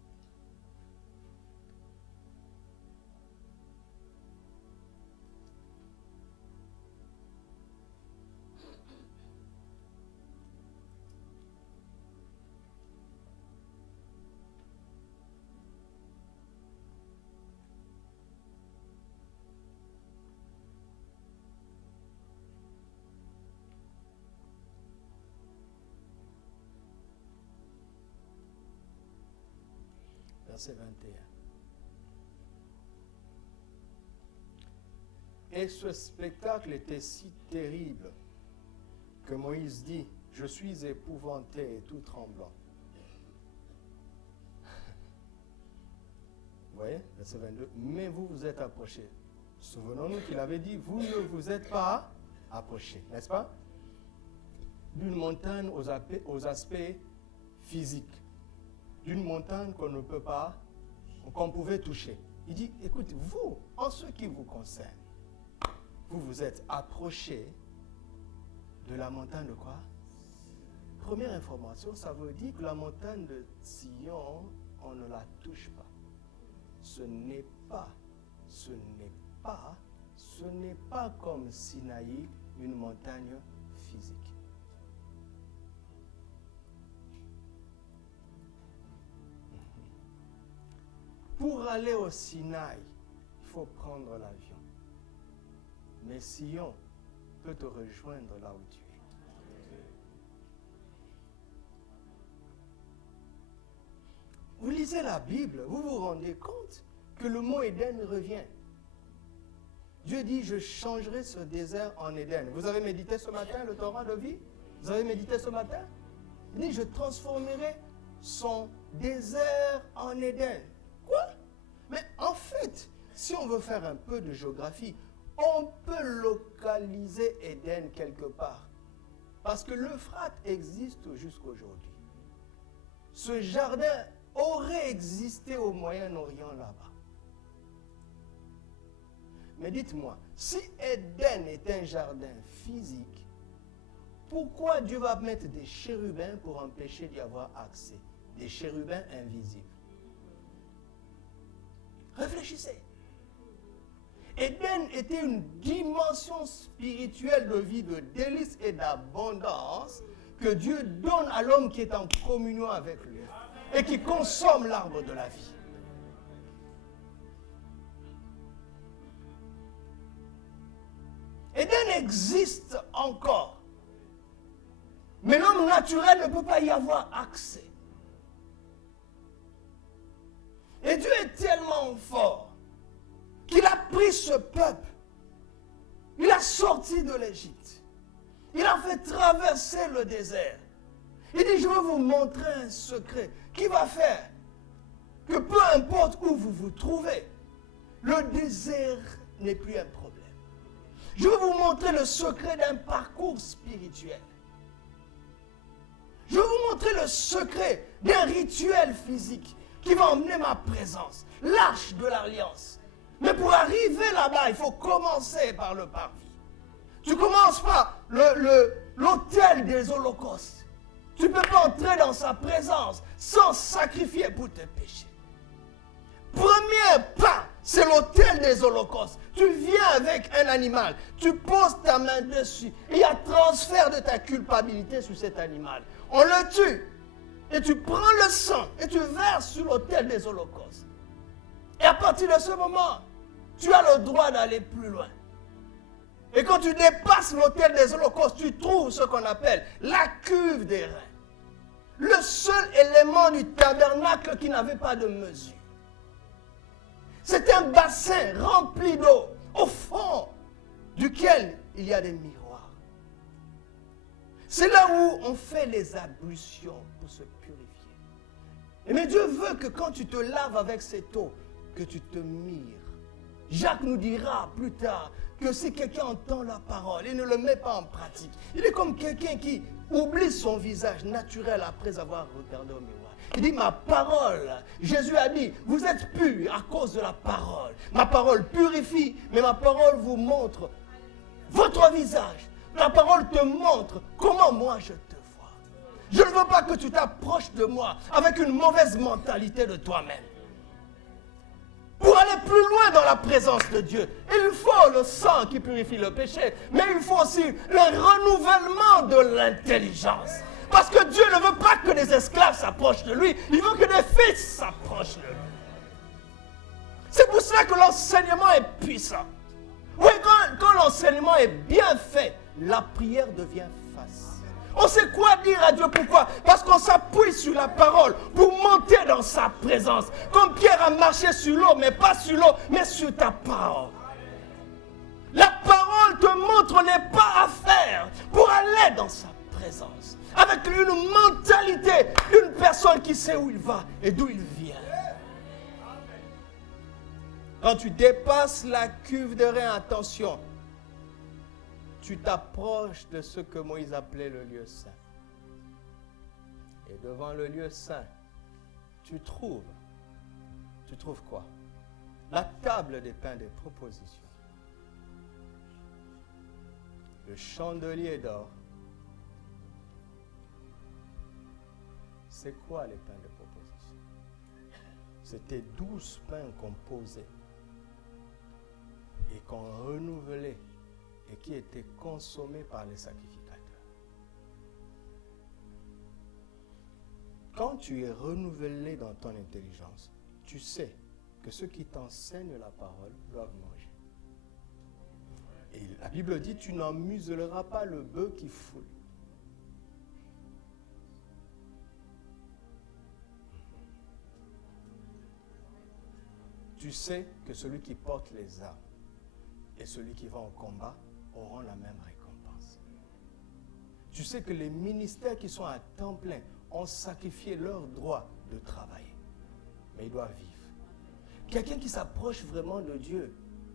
Verset 21. Et ce spectacle était si terrible que Moïse dit, je suis épouvanté et tout tremblant. Vous voyez, verset 22. Mais vous vous êtes approchés. Souvenons-nous qu'il avait dit, vous ne vous êtes pas approchés, n'est-ce pas? D'une montagne aux aspects physiques. D'une montagne qu'on ne peut pas, qu'on pouvait toucher. Il dit, écoute, vous, en ce qui vous concerne, vous vous êtes approchés de la montagne de quoi? Première information, ça veut dire que la montagne de Sion, on ne la touche pas. Ce n'est pas comme Sinaï, une montagne physique. Pour aller au Sinaï, il faut prendre l'avion. Mais Sion peut te rejoindre là où tu es. Vous lisez la Bible, vous vous rendez compte que le mot Éden revient. Dieu dit, je changerai ce désert en Éden. Vous avez médité ce matin le torrent de vie? Vous avez médité ce matin? Il dit, je transformerai son désert en Éden. Quoi? Mais en fait, si on veut faire un peu de géographie, on peut localiser Éden quelque part. Parce que l'Euphrate existe jusqu'aujourd'hui. Ce jardin aurait existé au Moyen-Orient là-bas. Mais dites-moi, si Éden est un jardin physique, pourquoi Dieu va mettre des chérubins pour empêcher d'y avoir accès? Des chérubins invisibles. Réfléchissez. Éden était une dimension spirituelle de vie, de délices et d'abondance que Dieu donne à l'homme qui est en communion avec lui et qui consomme l'arbre de la vie. Éden existe encore. Mais l'homme naturel ne peut pas y avoir accès. Et Dieu est tellement fort qu'il a pris ce peuple, il a sorti de l'Égypte, il a fait traverser le désert. Il dit, je vais vous montrer un secret qui va faire que peu importe où vous vous trouvez, le désert n'est plus un problème. Je vais vous montrer le secret d'un parcours spirituel. Je vais vous montrer le secret d'un rituel physique qui va emmener ma présence, l'arche de l'alliance. Mais pour arriver là-bas, il faut commencer par le parvis. Tu commences par l'autel des holocaustes. Tu ne peux pas entrer dans sa présence sans sacrifier pour tes péchés. Premier pas, c'est l'autel des holocaustes. Tu viens avec un animal, tu poses ta main dessus. Il y a transfert de ta culpabilité sur cet animal. On le tue. Et tu prends le sang et tu verses sur l'autel des holocaustes. Et à partir de ce moment, tu as le droit d'aller plus loin. Et quand tu dépasses l'autel des holocaustes, tu trouves ce qu'on appelle la cuve des reins. Le seul élément du tabernacle qui n'avait pas de mesure. C'est un bassin rempli d'eau, au fond duquel il y a des miroirs. C'est là où on fait les ablutions pour se purifier. Mais Dieu veut que quand tu te laves avec cette eau, que tu te mires. Jacques nous dira plus tard que si quelqu'un entend la parole et ne le met pas en pratique, il est comme quelqu'un qui oublie son visage naturel après avoir regardé au miroir. Il dit, ma parole, Jésus a dit, vous êtes purs à cause de la parole. Ma parole purifie, mais ma parole vous montre votre visage. La parole te montre comment moi je te vois. Je ne veux pas que tu t'approches de moi avec une mauvaise mentalité de toi-même. Pour aller plus loin dans la présence de Dieu, il faut le sang qui purifie le péché, mais il faut aussi le renouvellement de l'intelligence. Parce que Dieu ne veut pas que des esclaves s'approchent de lui, il veut que des fils s'approchent de lui. C'est pour cela que l'enseignement est puissant. Oui, quand l'enseignement est bien fait, la prière devient facile. On sait quoi dire à Dieu, pourquoi? Parce qu'on s'appuie sur la parole pour monter dans sa présence. Comme Pierre a marché sur l'eau, mais pas sur l'eau, mais sur ta parole. La parole te montre les pas à faire pour aller dans sa présence. Avec une mentalité d'une personne qui sait où il va et d'où il vient. Quand tu dépasses la cuve de rein, attention, tu t'approches de ce que Moïse appelait le lieu saint. Et devant le lieu saint, tu trouves quoi? La table des pains des propositions. Le chandelier d'or. C'est quoi les pains de proposition? C'était 12 pains qu'on posait et qu'on renouvelait et qui étaient consommés par les sacrificateurs. Quand tu es renouvelé dans ton intelligence, tu sais que ceux qui t'enseignent la parole doivent manger. Et la Bible dit, tu n'en muselleras pas le bœuf qui foule. Tu sais que celui qui porte les armes et celui qui va au combat auront la même récompense. Tu sais que les ministères qui sont à temps plein ont sacrifié leur droit de travailler. Mais ils doivent vivre. Quelqu'un qui s'approche vraiment de Dieu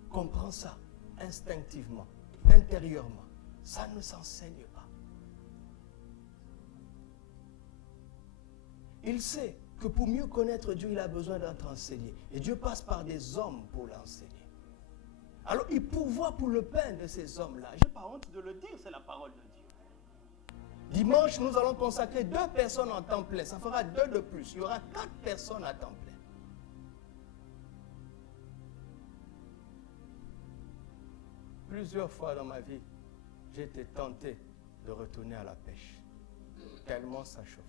comprend ça instinctivement, intérieurement. Ça ne s'enseigne pas. Il sait que pour mieux connaître Dieu, il a besoin d'être enseigné. Et Dieu passe par des hommes pour l'enseigner. Alors il pourvoit pour le pain de ces hommes-là. Je n'ai pas honte de le dire, c'est la parole de Dieu. Dimanche, nous allons consacrer 2 personnes en temps plein. Ça fera 2 de plus. Il y aura 4 personnes à temps plein. Plusieurs fois dans ma vie, j'ai été tenté de retourner à la pêche. Tellement ça chauffait.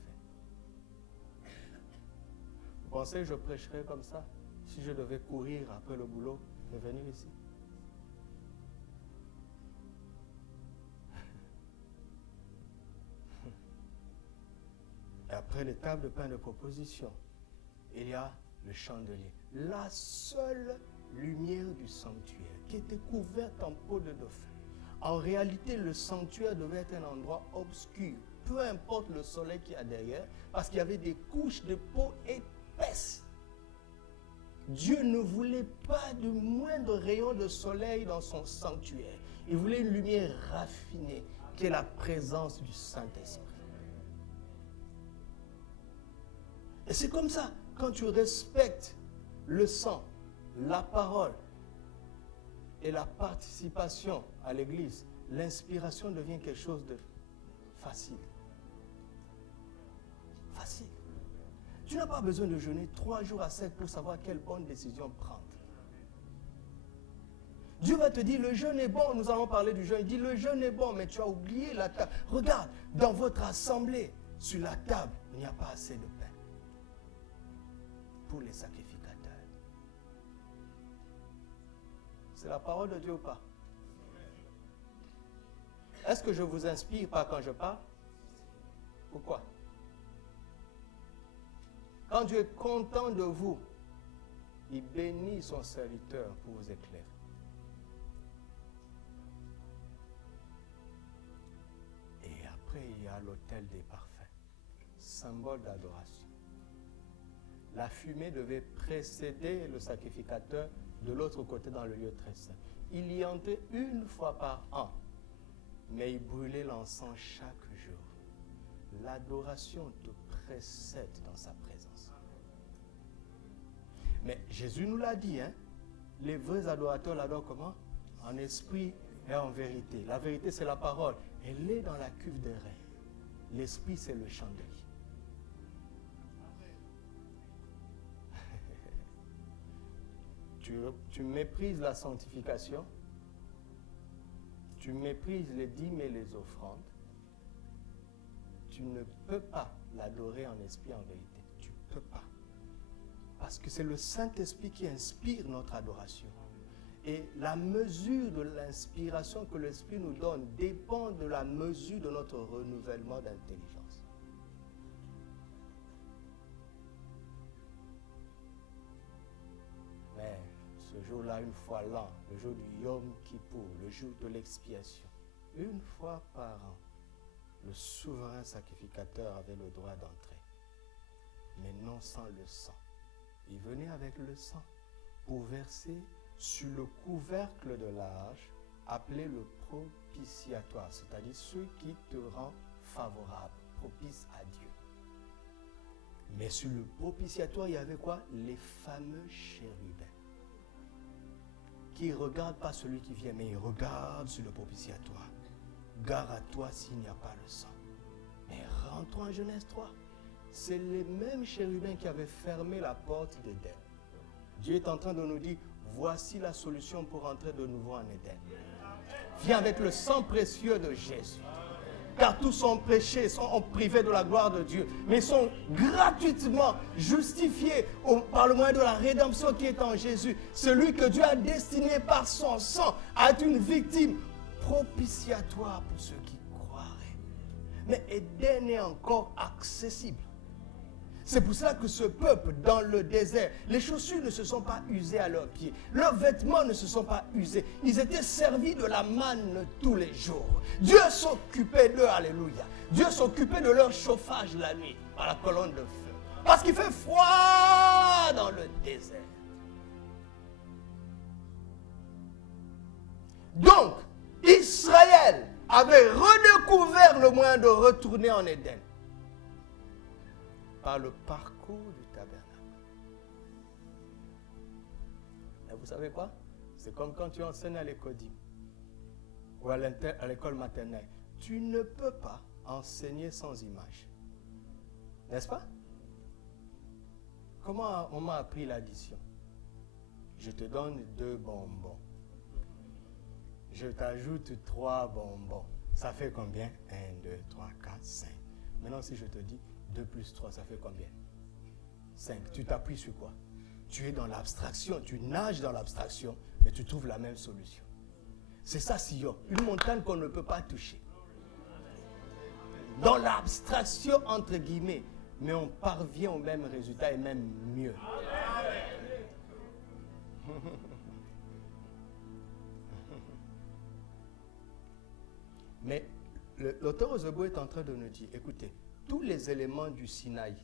Vous pensez que je prêcherais comme ça si je devais courir après le boulot et venir ici? Et après les tables de pain de proposition, il y a le chandelier. La seule lumière du sanctuaire qui était couverte en peau de dauphin. En réalité, le sanctuaire devait être un endroit obscur, peu importe le soleil qu'il y a derrière, parce qu'il y avait des couches de peau épaisses. Dieu ne voulait pas de moindre rayon de soleil dans son sanctuaire. Il voulait une lumière raffinée, qui est la présence du Saint-Esprit. Et c'est comme ça, quand tu respectes le sang, la parole et la participation à l'église, l'inspiration devient quelque chose de facile. Facile. Tu n'as pas besoin de jeûner 3 jours à sec pour savoir quelle bonne décision prendre. Dieu va te dire, le jeûne est bon, nous allons parler du jeûne. Il dit, le jeûne est bon, mais tu as oublié la table. Regarde, dans votre assemblée, sur la table, il n'y a pas assez de pain pour les sacrificateurs. C'est la parole de Dieu ou pas? Est-ce que je vous inspire pas quand je parle? Pourquoi? Quand Dieu est content de vous, il bénit son serviteur pour vous éclairer. Et après, il y a l'autel des parfums, symbole d'adoration. La fumée devait précéder le sacrificateur de l'autre côté dans le lieu très saint. Il y entrait 1 fois par an, mais il brûlait l'encens chaque jour. L'adoration te précède dans sa présence. Mais Jésus nous l'a dit, hein? Les vrais adorateurs l'adorent comment? En esprit et en vérité. La vérité, c'est la parole. Elle est dans la cuve des reins. L'esprit, c'est le chandelier. Tu méprises la sanctification, tu méprises les dîmes et les offrandes, tu ne peux pas l'adorer en esprit et en vérité. Tu ne peux pas. Parce que c'est le Saint-Esprit qui inspire notre adoration. Et la mesure de l'inspiration que l'Esprit nous donne dépend de la mesure de notre renouvellement d'intelligence. Mais ce jour-là, une fois l'an, le jour du Yom Kippour, le jour de l'expiation, 1 fois par an, le souverain sacrificateur avait le droit d'entrer, mais non sans le sang. Il venait avec le sang pour verser sur le couvercle de l'arche, appelé le propitiatoire, c'est-à-dire ce qui te rend favorable, propice à Dieu. Mais sur le propitiatoire, il y avait quoi? Les fameux chérubins, qui ne regardent pas celui qui vient, mais ils regardent sur le propitiatoire. Gare à toi s'il n'y a pas le sang. Mais rentrons en Genèse 3. C'est les mêmes chérubins qui avaient fermé la porte d'Éden. Dieu est en train de nous dire, voici la solution pour entrer de nouveau en Éden. Viens avec le sang précieux de Jésus. Car tous sont péchés, sont privés de la gloire de Dieu, mais sont gratuitement justifiés par le moyen de la rédemption qui est en Jésus. Celui que Dieu a destiné par son sang à être une victime propitiatoire pour ceux qui croiraient. Mais Éden est encore accessible. C'est pour cela que ce peuple, dans le désert, les chaussures ne se sont pas usées à leurs pieds. Leurs vêtements ne se sont pas usés. Ils étaient servis de la manne tous les jours. Dieu s'occupait d'eux, alléluia. Dieu s'occupait de leur chauffage la nuit, par la colonne de feu. Parce qu'il fait froid dans le désert. Donc, Israël avait redécouvert le moyen de retourner en Éden par le parcours du tabernacle. Et vous savez quoi? C'est comme quand tu enseignes à l'école ou à l'école maternelle. Tu ne peux pas enseigner sans image. N'est-ce pas? Comment on m'a appris l'addition? Je te donne 2 bonbons. Je t'ajoute 3 bonbons. Ça fait combien? 1, 2, 3, 4, 5. Maintenant, si je te dis 2 plus 3, ça fait combien? 5. Tu t'appuies sur quoi? Tu es dans l'abstraction. Tu nages dans l'abstraction, mais tu trouves la même solution. C'est ça, Sion. Une montagne qu'on ne peut pas toucher. Dans l'abstraction, entre guillemets, mais on parvient au même résultat et même mieux. Mais l'auteur aux Hébreux est en train de nous dire, écoutez, tous les éléments du Sinaï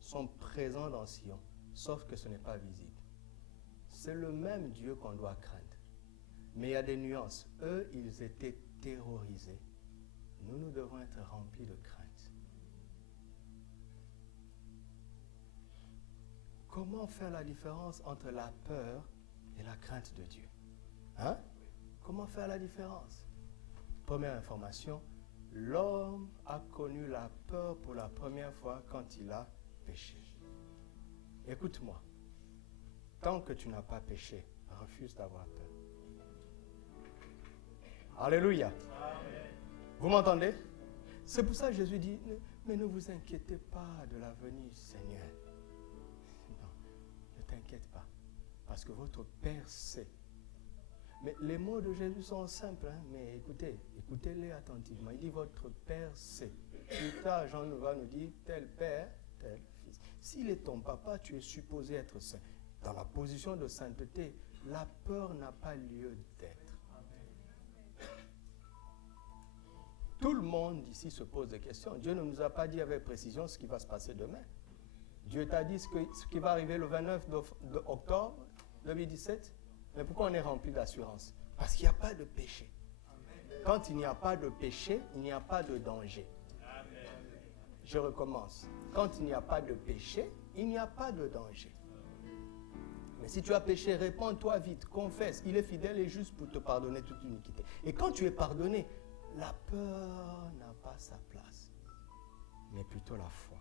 sont présents dans Sion, sauf que ce n'est pas visible. C'est le même Dieu qu'on doit craindre. Mais il y a des nuances. Eux, ils étaient terrorisés. Nous devons être remplis de crainte. Comment faire la différence entre la peur et la crainte de Dieu? Hein? Comment faire la différence? Première information, l'homme a connu la peur pour la première fois quand il a péché. Écoute-moi, tant que tu n'as pas péché, refuse d'avoir peur. Alléluia. Amen. Vous m'entendez? C'est pour ça que Jésus dit, mais ne vous inquiétez pas de l'avenir, Seigneur. Non, ne t'inquiète pas, parce que votre Père sait. Mais les mots de Jésus sont simples, hein, mais écoutez-les attentivement. Il dit, votre Père sait. Plus tard, Jean va nous dire, tel Père, tel Fils. S'il est ton papa, tu es supposé être saint. Dans la position de sainteté, la peur n'a pas lieu d'être. Tout le monde ici se pose des questions. Dieu ne nous a pas dit avec précision ce qui va se passer demain. Dieu t'a dit ce qui va arriver le 29 octobre 2017. Mais pourquoi on est rempli d'assurance? Parce qu'il n'y a pas de péché. Quand il n'y a pas de péché, il n'y a pas de danger. Je recommence. Quand il n'y a pas de péché, il n'y a pas de danger. Mais si tu as péché, répands-toi vite, confesse. Il est fidèle et juste pour te pardonner toute iniquité. Et quand tu es pardonné, la peur n'a pas sa place, mais plutôt la foi.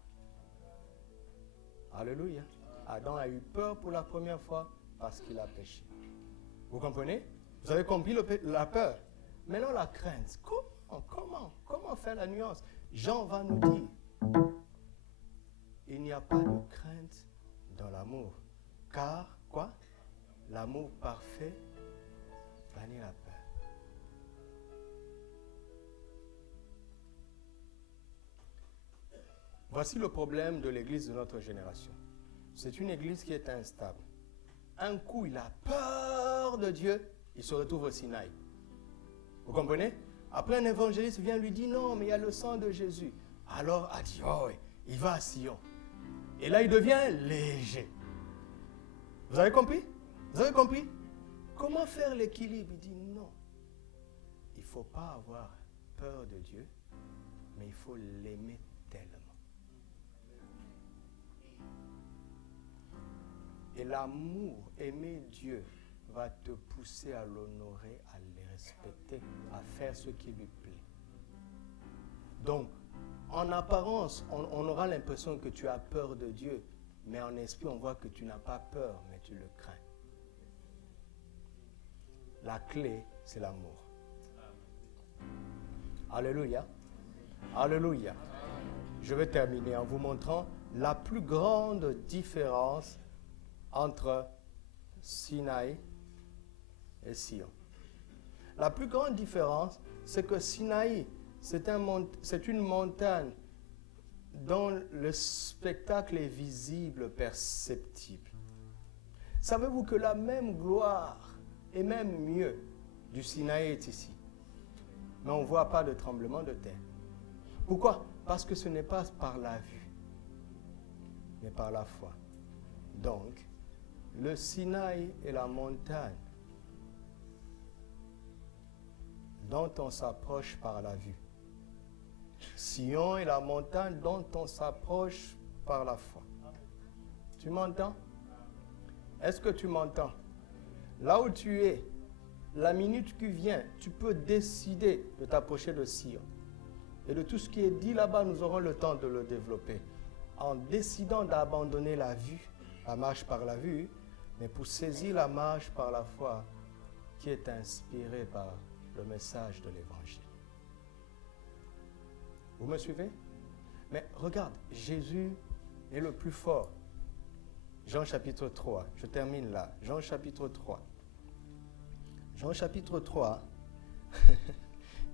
Alléluia. Adam a eu peur pour la première fois parce qu'il a péché. Vous comprenez? Vous avez compris la peur. Maintenant la crainte. Comment faire la nuance? Jean va nous dire, il n'y a pas de crainte dans l'amour. Car, quoi? L'amour parfait bannit la peur. Voici le problème de l'église de notre génération. C'est une église qui est instable. Un coup, il a peur de Dieu, il se retrouve au Sinaï. Vous comprenez? Après, un évangéliste vient lui dire, non, mais il y a le sang de Jésus. Alors, il dit, oh, il va à Sion. Et là, il devient léger. Vous avez compris? Vous avez compris? Comment faire l'équilibre? Il dit, non. Il ne faut pas avoir peur de Dieu, mais il faut l'aimer tellement. Et l'amour, aimer Dieu, va te pousser à l'honorer, à le respecter, à faire ce qui lui plaît. Donc, en apparence, on aura l'impression que tu as peur de Dieu, mais en esprit, on voit que tu n'as pas peur, mais tu le crains. La clé, c'est l'amour. Alléluia. Alléluia. Je vais terminer en vous montrant la plus grande différence entre Sinaï et Sion. La plus grande différence, c'est que Sinaï, c'est une montagne dont le spectacle est visible, perceptible. Savez-vous que la même gloire, et même mieux, du Sinaï est ici? Mais on ne voit pas de tremblement de terre. Pourquoi? Parce que ce n'est pas par la vue, mais par la foi. Donc, le Sinaï est la montagne dont on s'approche par la vue. Sion est la montagne dont on s'approche par la foi. Tu m'entends? Est-ce que tu m'entends? Là où tu es, la minute qui vient, tu peux décider de t'approcher de Sion. Et de tout ce qui est dit là-bas, nous aurons le temps de le développer. En décidant d'abandonner la vue, la marche par la vue, mais pour saisir la marche par la foi qui est inspirée par le message de l'Évangile. Vous me suivez? Mais regarde, Jésus est le plus fort. Jean chapitre 3, je termine là. Jean chapitre 3. Jean chapitre 3,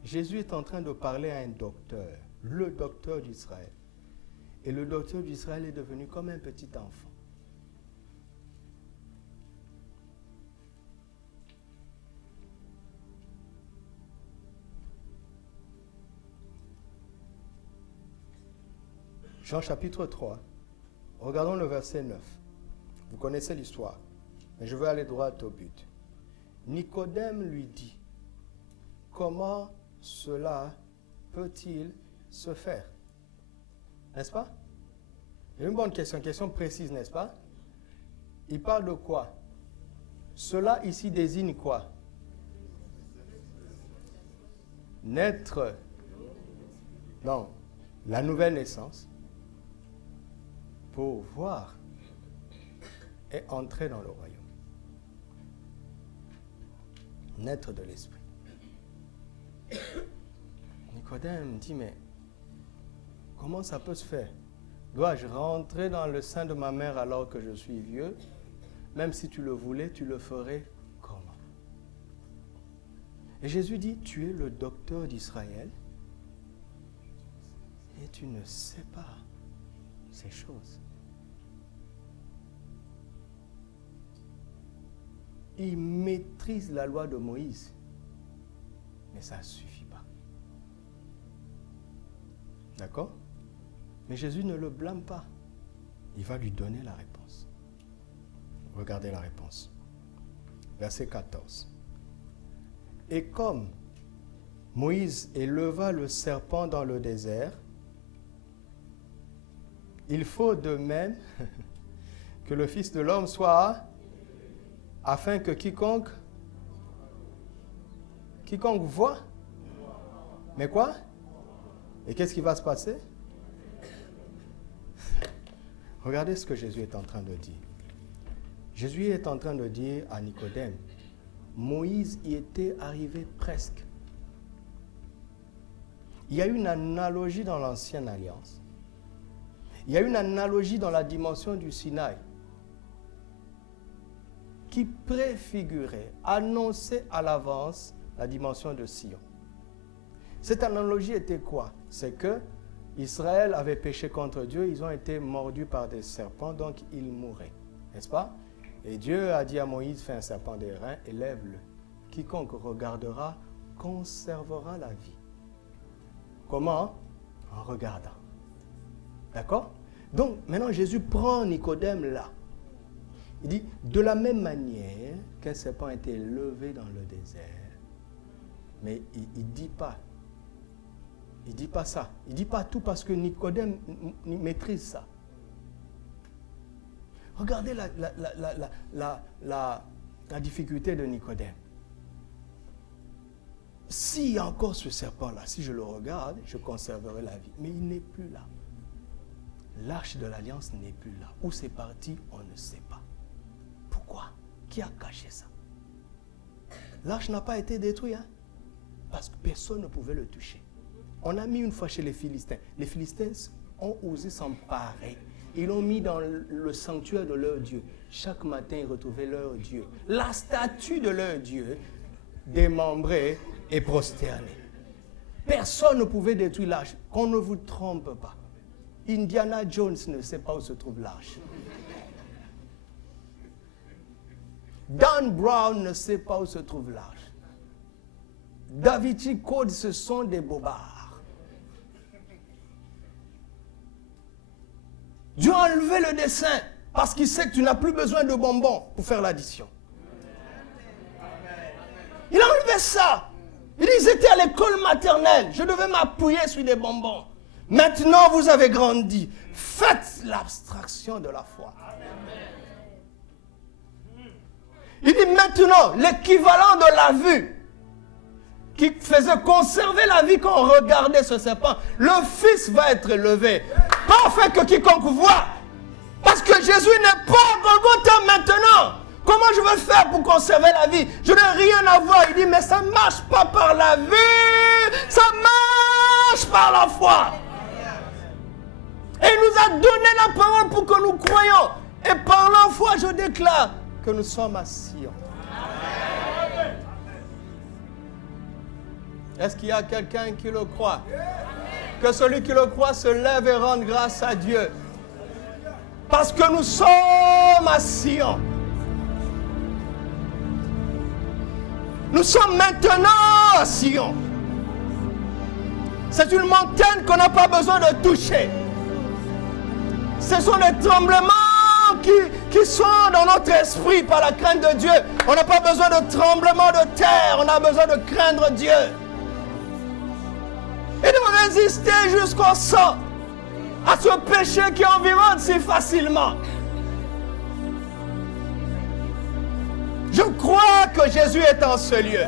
Jésus est en train de parler à un docteur, le docteur d'Israël. Et le docteur d'Israël est devenu comme un petit enfant. Jean chapitre 3, regardons le verset 9. Vous connaissez l'histoire, mais je veux aller droit au but. Nicodème lui dit, comment cela peut-il se faire? N'est-ce pas? C'est une bonne question précise, n'est-ce pas? Il parle de quoi? Cela ici désigne quoi? Naître. Non, la nouvelle naissance. Pour voir et entrer dans le royaume. Naître de l'esprit. Nicodème dit, mais comment ça peut se faire? Dois-je rentrer dans le sein de ma mère alors que je suis vieux? Même si tu le voulais, tu le ferais comment? Et Jésus dit, tu es le docteur d'Israël et tu ne sais pas ces choses. Il maîtrise la loi de Moïse, mais ça ne suffit pas. D'accord? Mais Jésus ne le blâme pas. Il va lui donner la réponse. Regardez la réponse. Verset 14. Et comme Moïse éleva le serpent dans le désert, il faut de même que le Fils de l'homme soit, afin que quiconque voit. Mais quoi? Et qu'est-ce qui va se passer? Regardez ce que Jésus est en train de dire. Jésus est en train de dire à Nicodème, Moïse y était arrivé presque. Il y a une analogie dans l'Ancienne Alliance. Il y a une analogie dans la dimension du Sinaï qui préfigurait, annonçait à l'avance la dimension de Sion. Cette analogie était quoi? C'est que Israël avait péché contre Dieu, ils ont été mordus par des serpents, donc ils mouraient. N'est-ce pas? Et Dieu a dit à Moïse, fais un serpent d'airain, élève-le. Quiconque regardera conservera la vie. Comment? En regardant. D'accord? Donc, maintenant, Jésus prend Nicodème là. Il dit, de la même manière qu'un serpent a été levé dans le désert, mais il ne dit pas. Il ne dit pas ça. Il ne dit pas tout parce que Nicodème maîtrise ça. Regardez la difficulté de Nicodème. S'il y a encore ce serpent-là, si je le regarde, je conserverai la vie. Mais il n'est plus là. L'arche de l'Alliance n'est plus là. Où c'est parti, on ne sait pas. Pourquoi? Qui a caché ça? L'arche n'a pas été détruite, hein? Parce que personne ne pouvait le toucher. On a mis une fois chez les Philistins. Les Philistins ont osé s'emparer. Ils l'ont mis dans le sanctuaire de leur Dieu. Chaque matin, ils retrouvaient leur Dieu. La statue de leur Dieu, démembrée et prosternée. Personne ne pouvait détruire l'arche. Qu'on ne vous trompe pas. Indiana Jones ne sait pas où se trouve l'arche. Dan Brown ne sait pas où se trouve l'arche. Da Vinci Code, ce sont des bobards. Dieu a enlevé le dessin parce qu'il sait que tu n'as plus besoin de bonbons pour faire l'addition. Il a enlevé ça. Il dit, ils étaient à l'école maternelle. Je devais m'appuyer sur des bonbons. Maintenant, vous avez grandi. Faites l'abstraction de la foi. Il dit maintenant, l'équivalent de la vue qui faisait conserver la vie quand on regardait ce serpent, le Fils va être élevé. Pas afin que quiconque voit. Parce que Jésus n'est pas à Golgotha maintenant. Comment je vais faire pour conserver la vie? Je n'ai rien à voir. Il dit, mais ça ne marche pas par la vue, ça marche par la foi. Et il nous a donné la parole pour que nous croyions. Et par la foi, je déclare que nous sommes à Sion. Est-ce qu'il y a quelqu'un qui le croit? Que celui qui le croit se lève et rende grâce à Dieu. Parce que nous sommes à Sion. Nous sommes maintenant à Sion. C'est une montagne qu'on n'a pas besoin de toucher. Ce sont les tremblements qui sont dans notre esprit par la crainte de Dieu. On n'a pas besoin de tremblements de terre, on a besoin de craindre Dieu. Et de résister jusqu'au sang à ce péché qui environne si facilement. Je crois que Jésus est en ce lieu.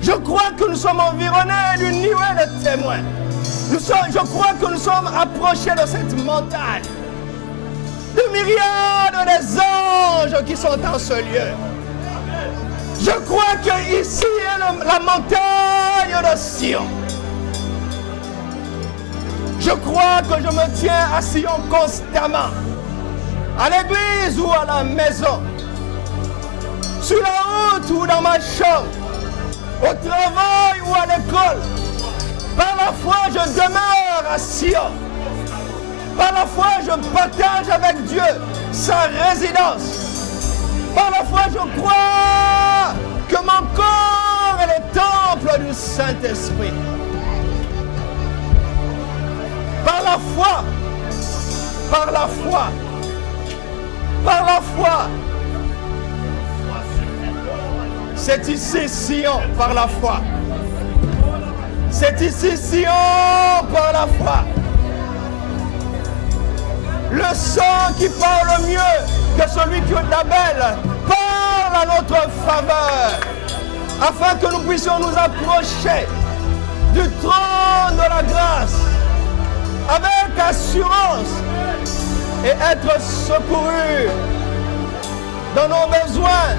Je crois que nous sommes environnés d'une nuée de témoins. Je crois que nous sommes approchés de cette montagne. De myriades des anges qui sont en ce lieu. Je crois que ici est la montagne de Sion. Je crois que je me tiens à Sion constamment. À l'église ou à la maison. Sur la route ou dans ma chambre. Au travail ou à l'école. Par la foi, je demeure à Sion. Par la foi, je partage avec Dieu sa résidence. Par la foi, je crois que mon corps est le temple du Saint-Esprit. Par la foi, par la foi, par la foi. C'est ici Sion par la foi. C'est ici Sion par la foi. Le sang qui parle mieux que celui d'Abel parle à notre faveur, afin que nous puissions nous approcher du trône de la grâce avec assurance et être secourus dans nos besoins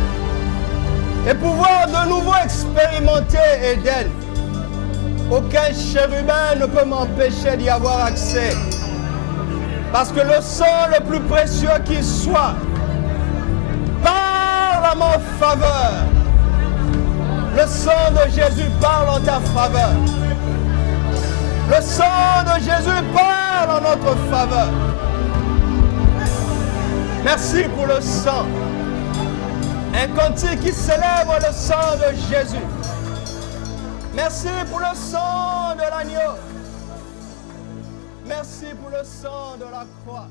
et pouvoir de nouveau expérimenter Éden. Aucun chérubin ne peut m'empêcher d'y avoir accès. Parce que le sang le plus précieux qui soit parle à mon faveur. Le sang de Jésus parle en ta faveur. Le sang de Jésus parle en notre faveur. Merci pour le sang. Un cantique qui célèbre le sang de Jésus. Merci pour le sang de l'agneau. Merci pour le sang de la croix.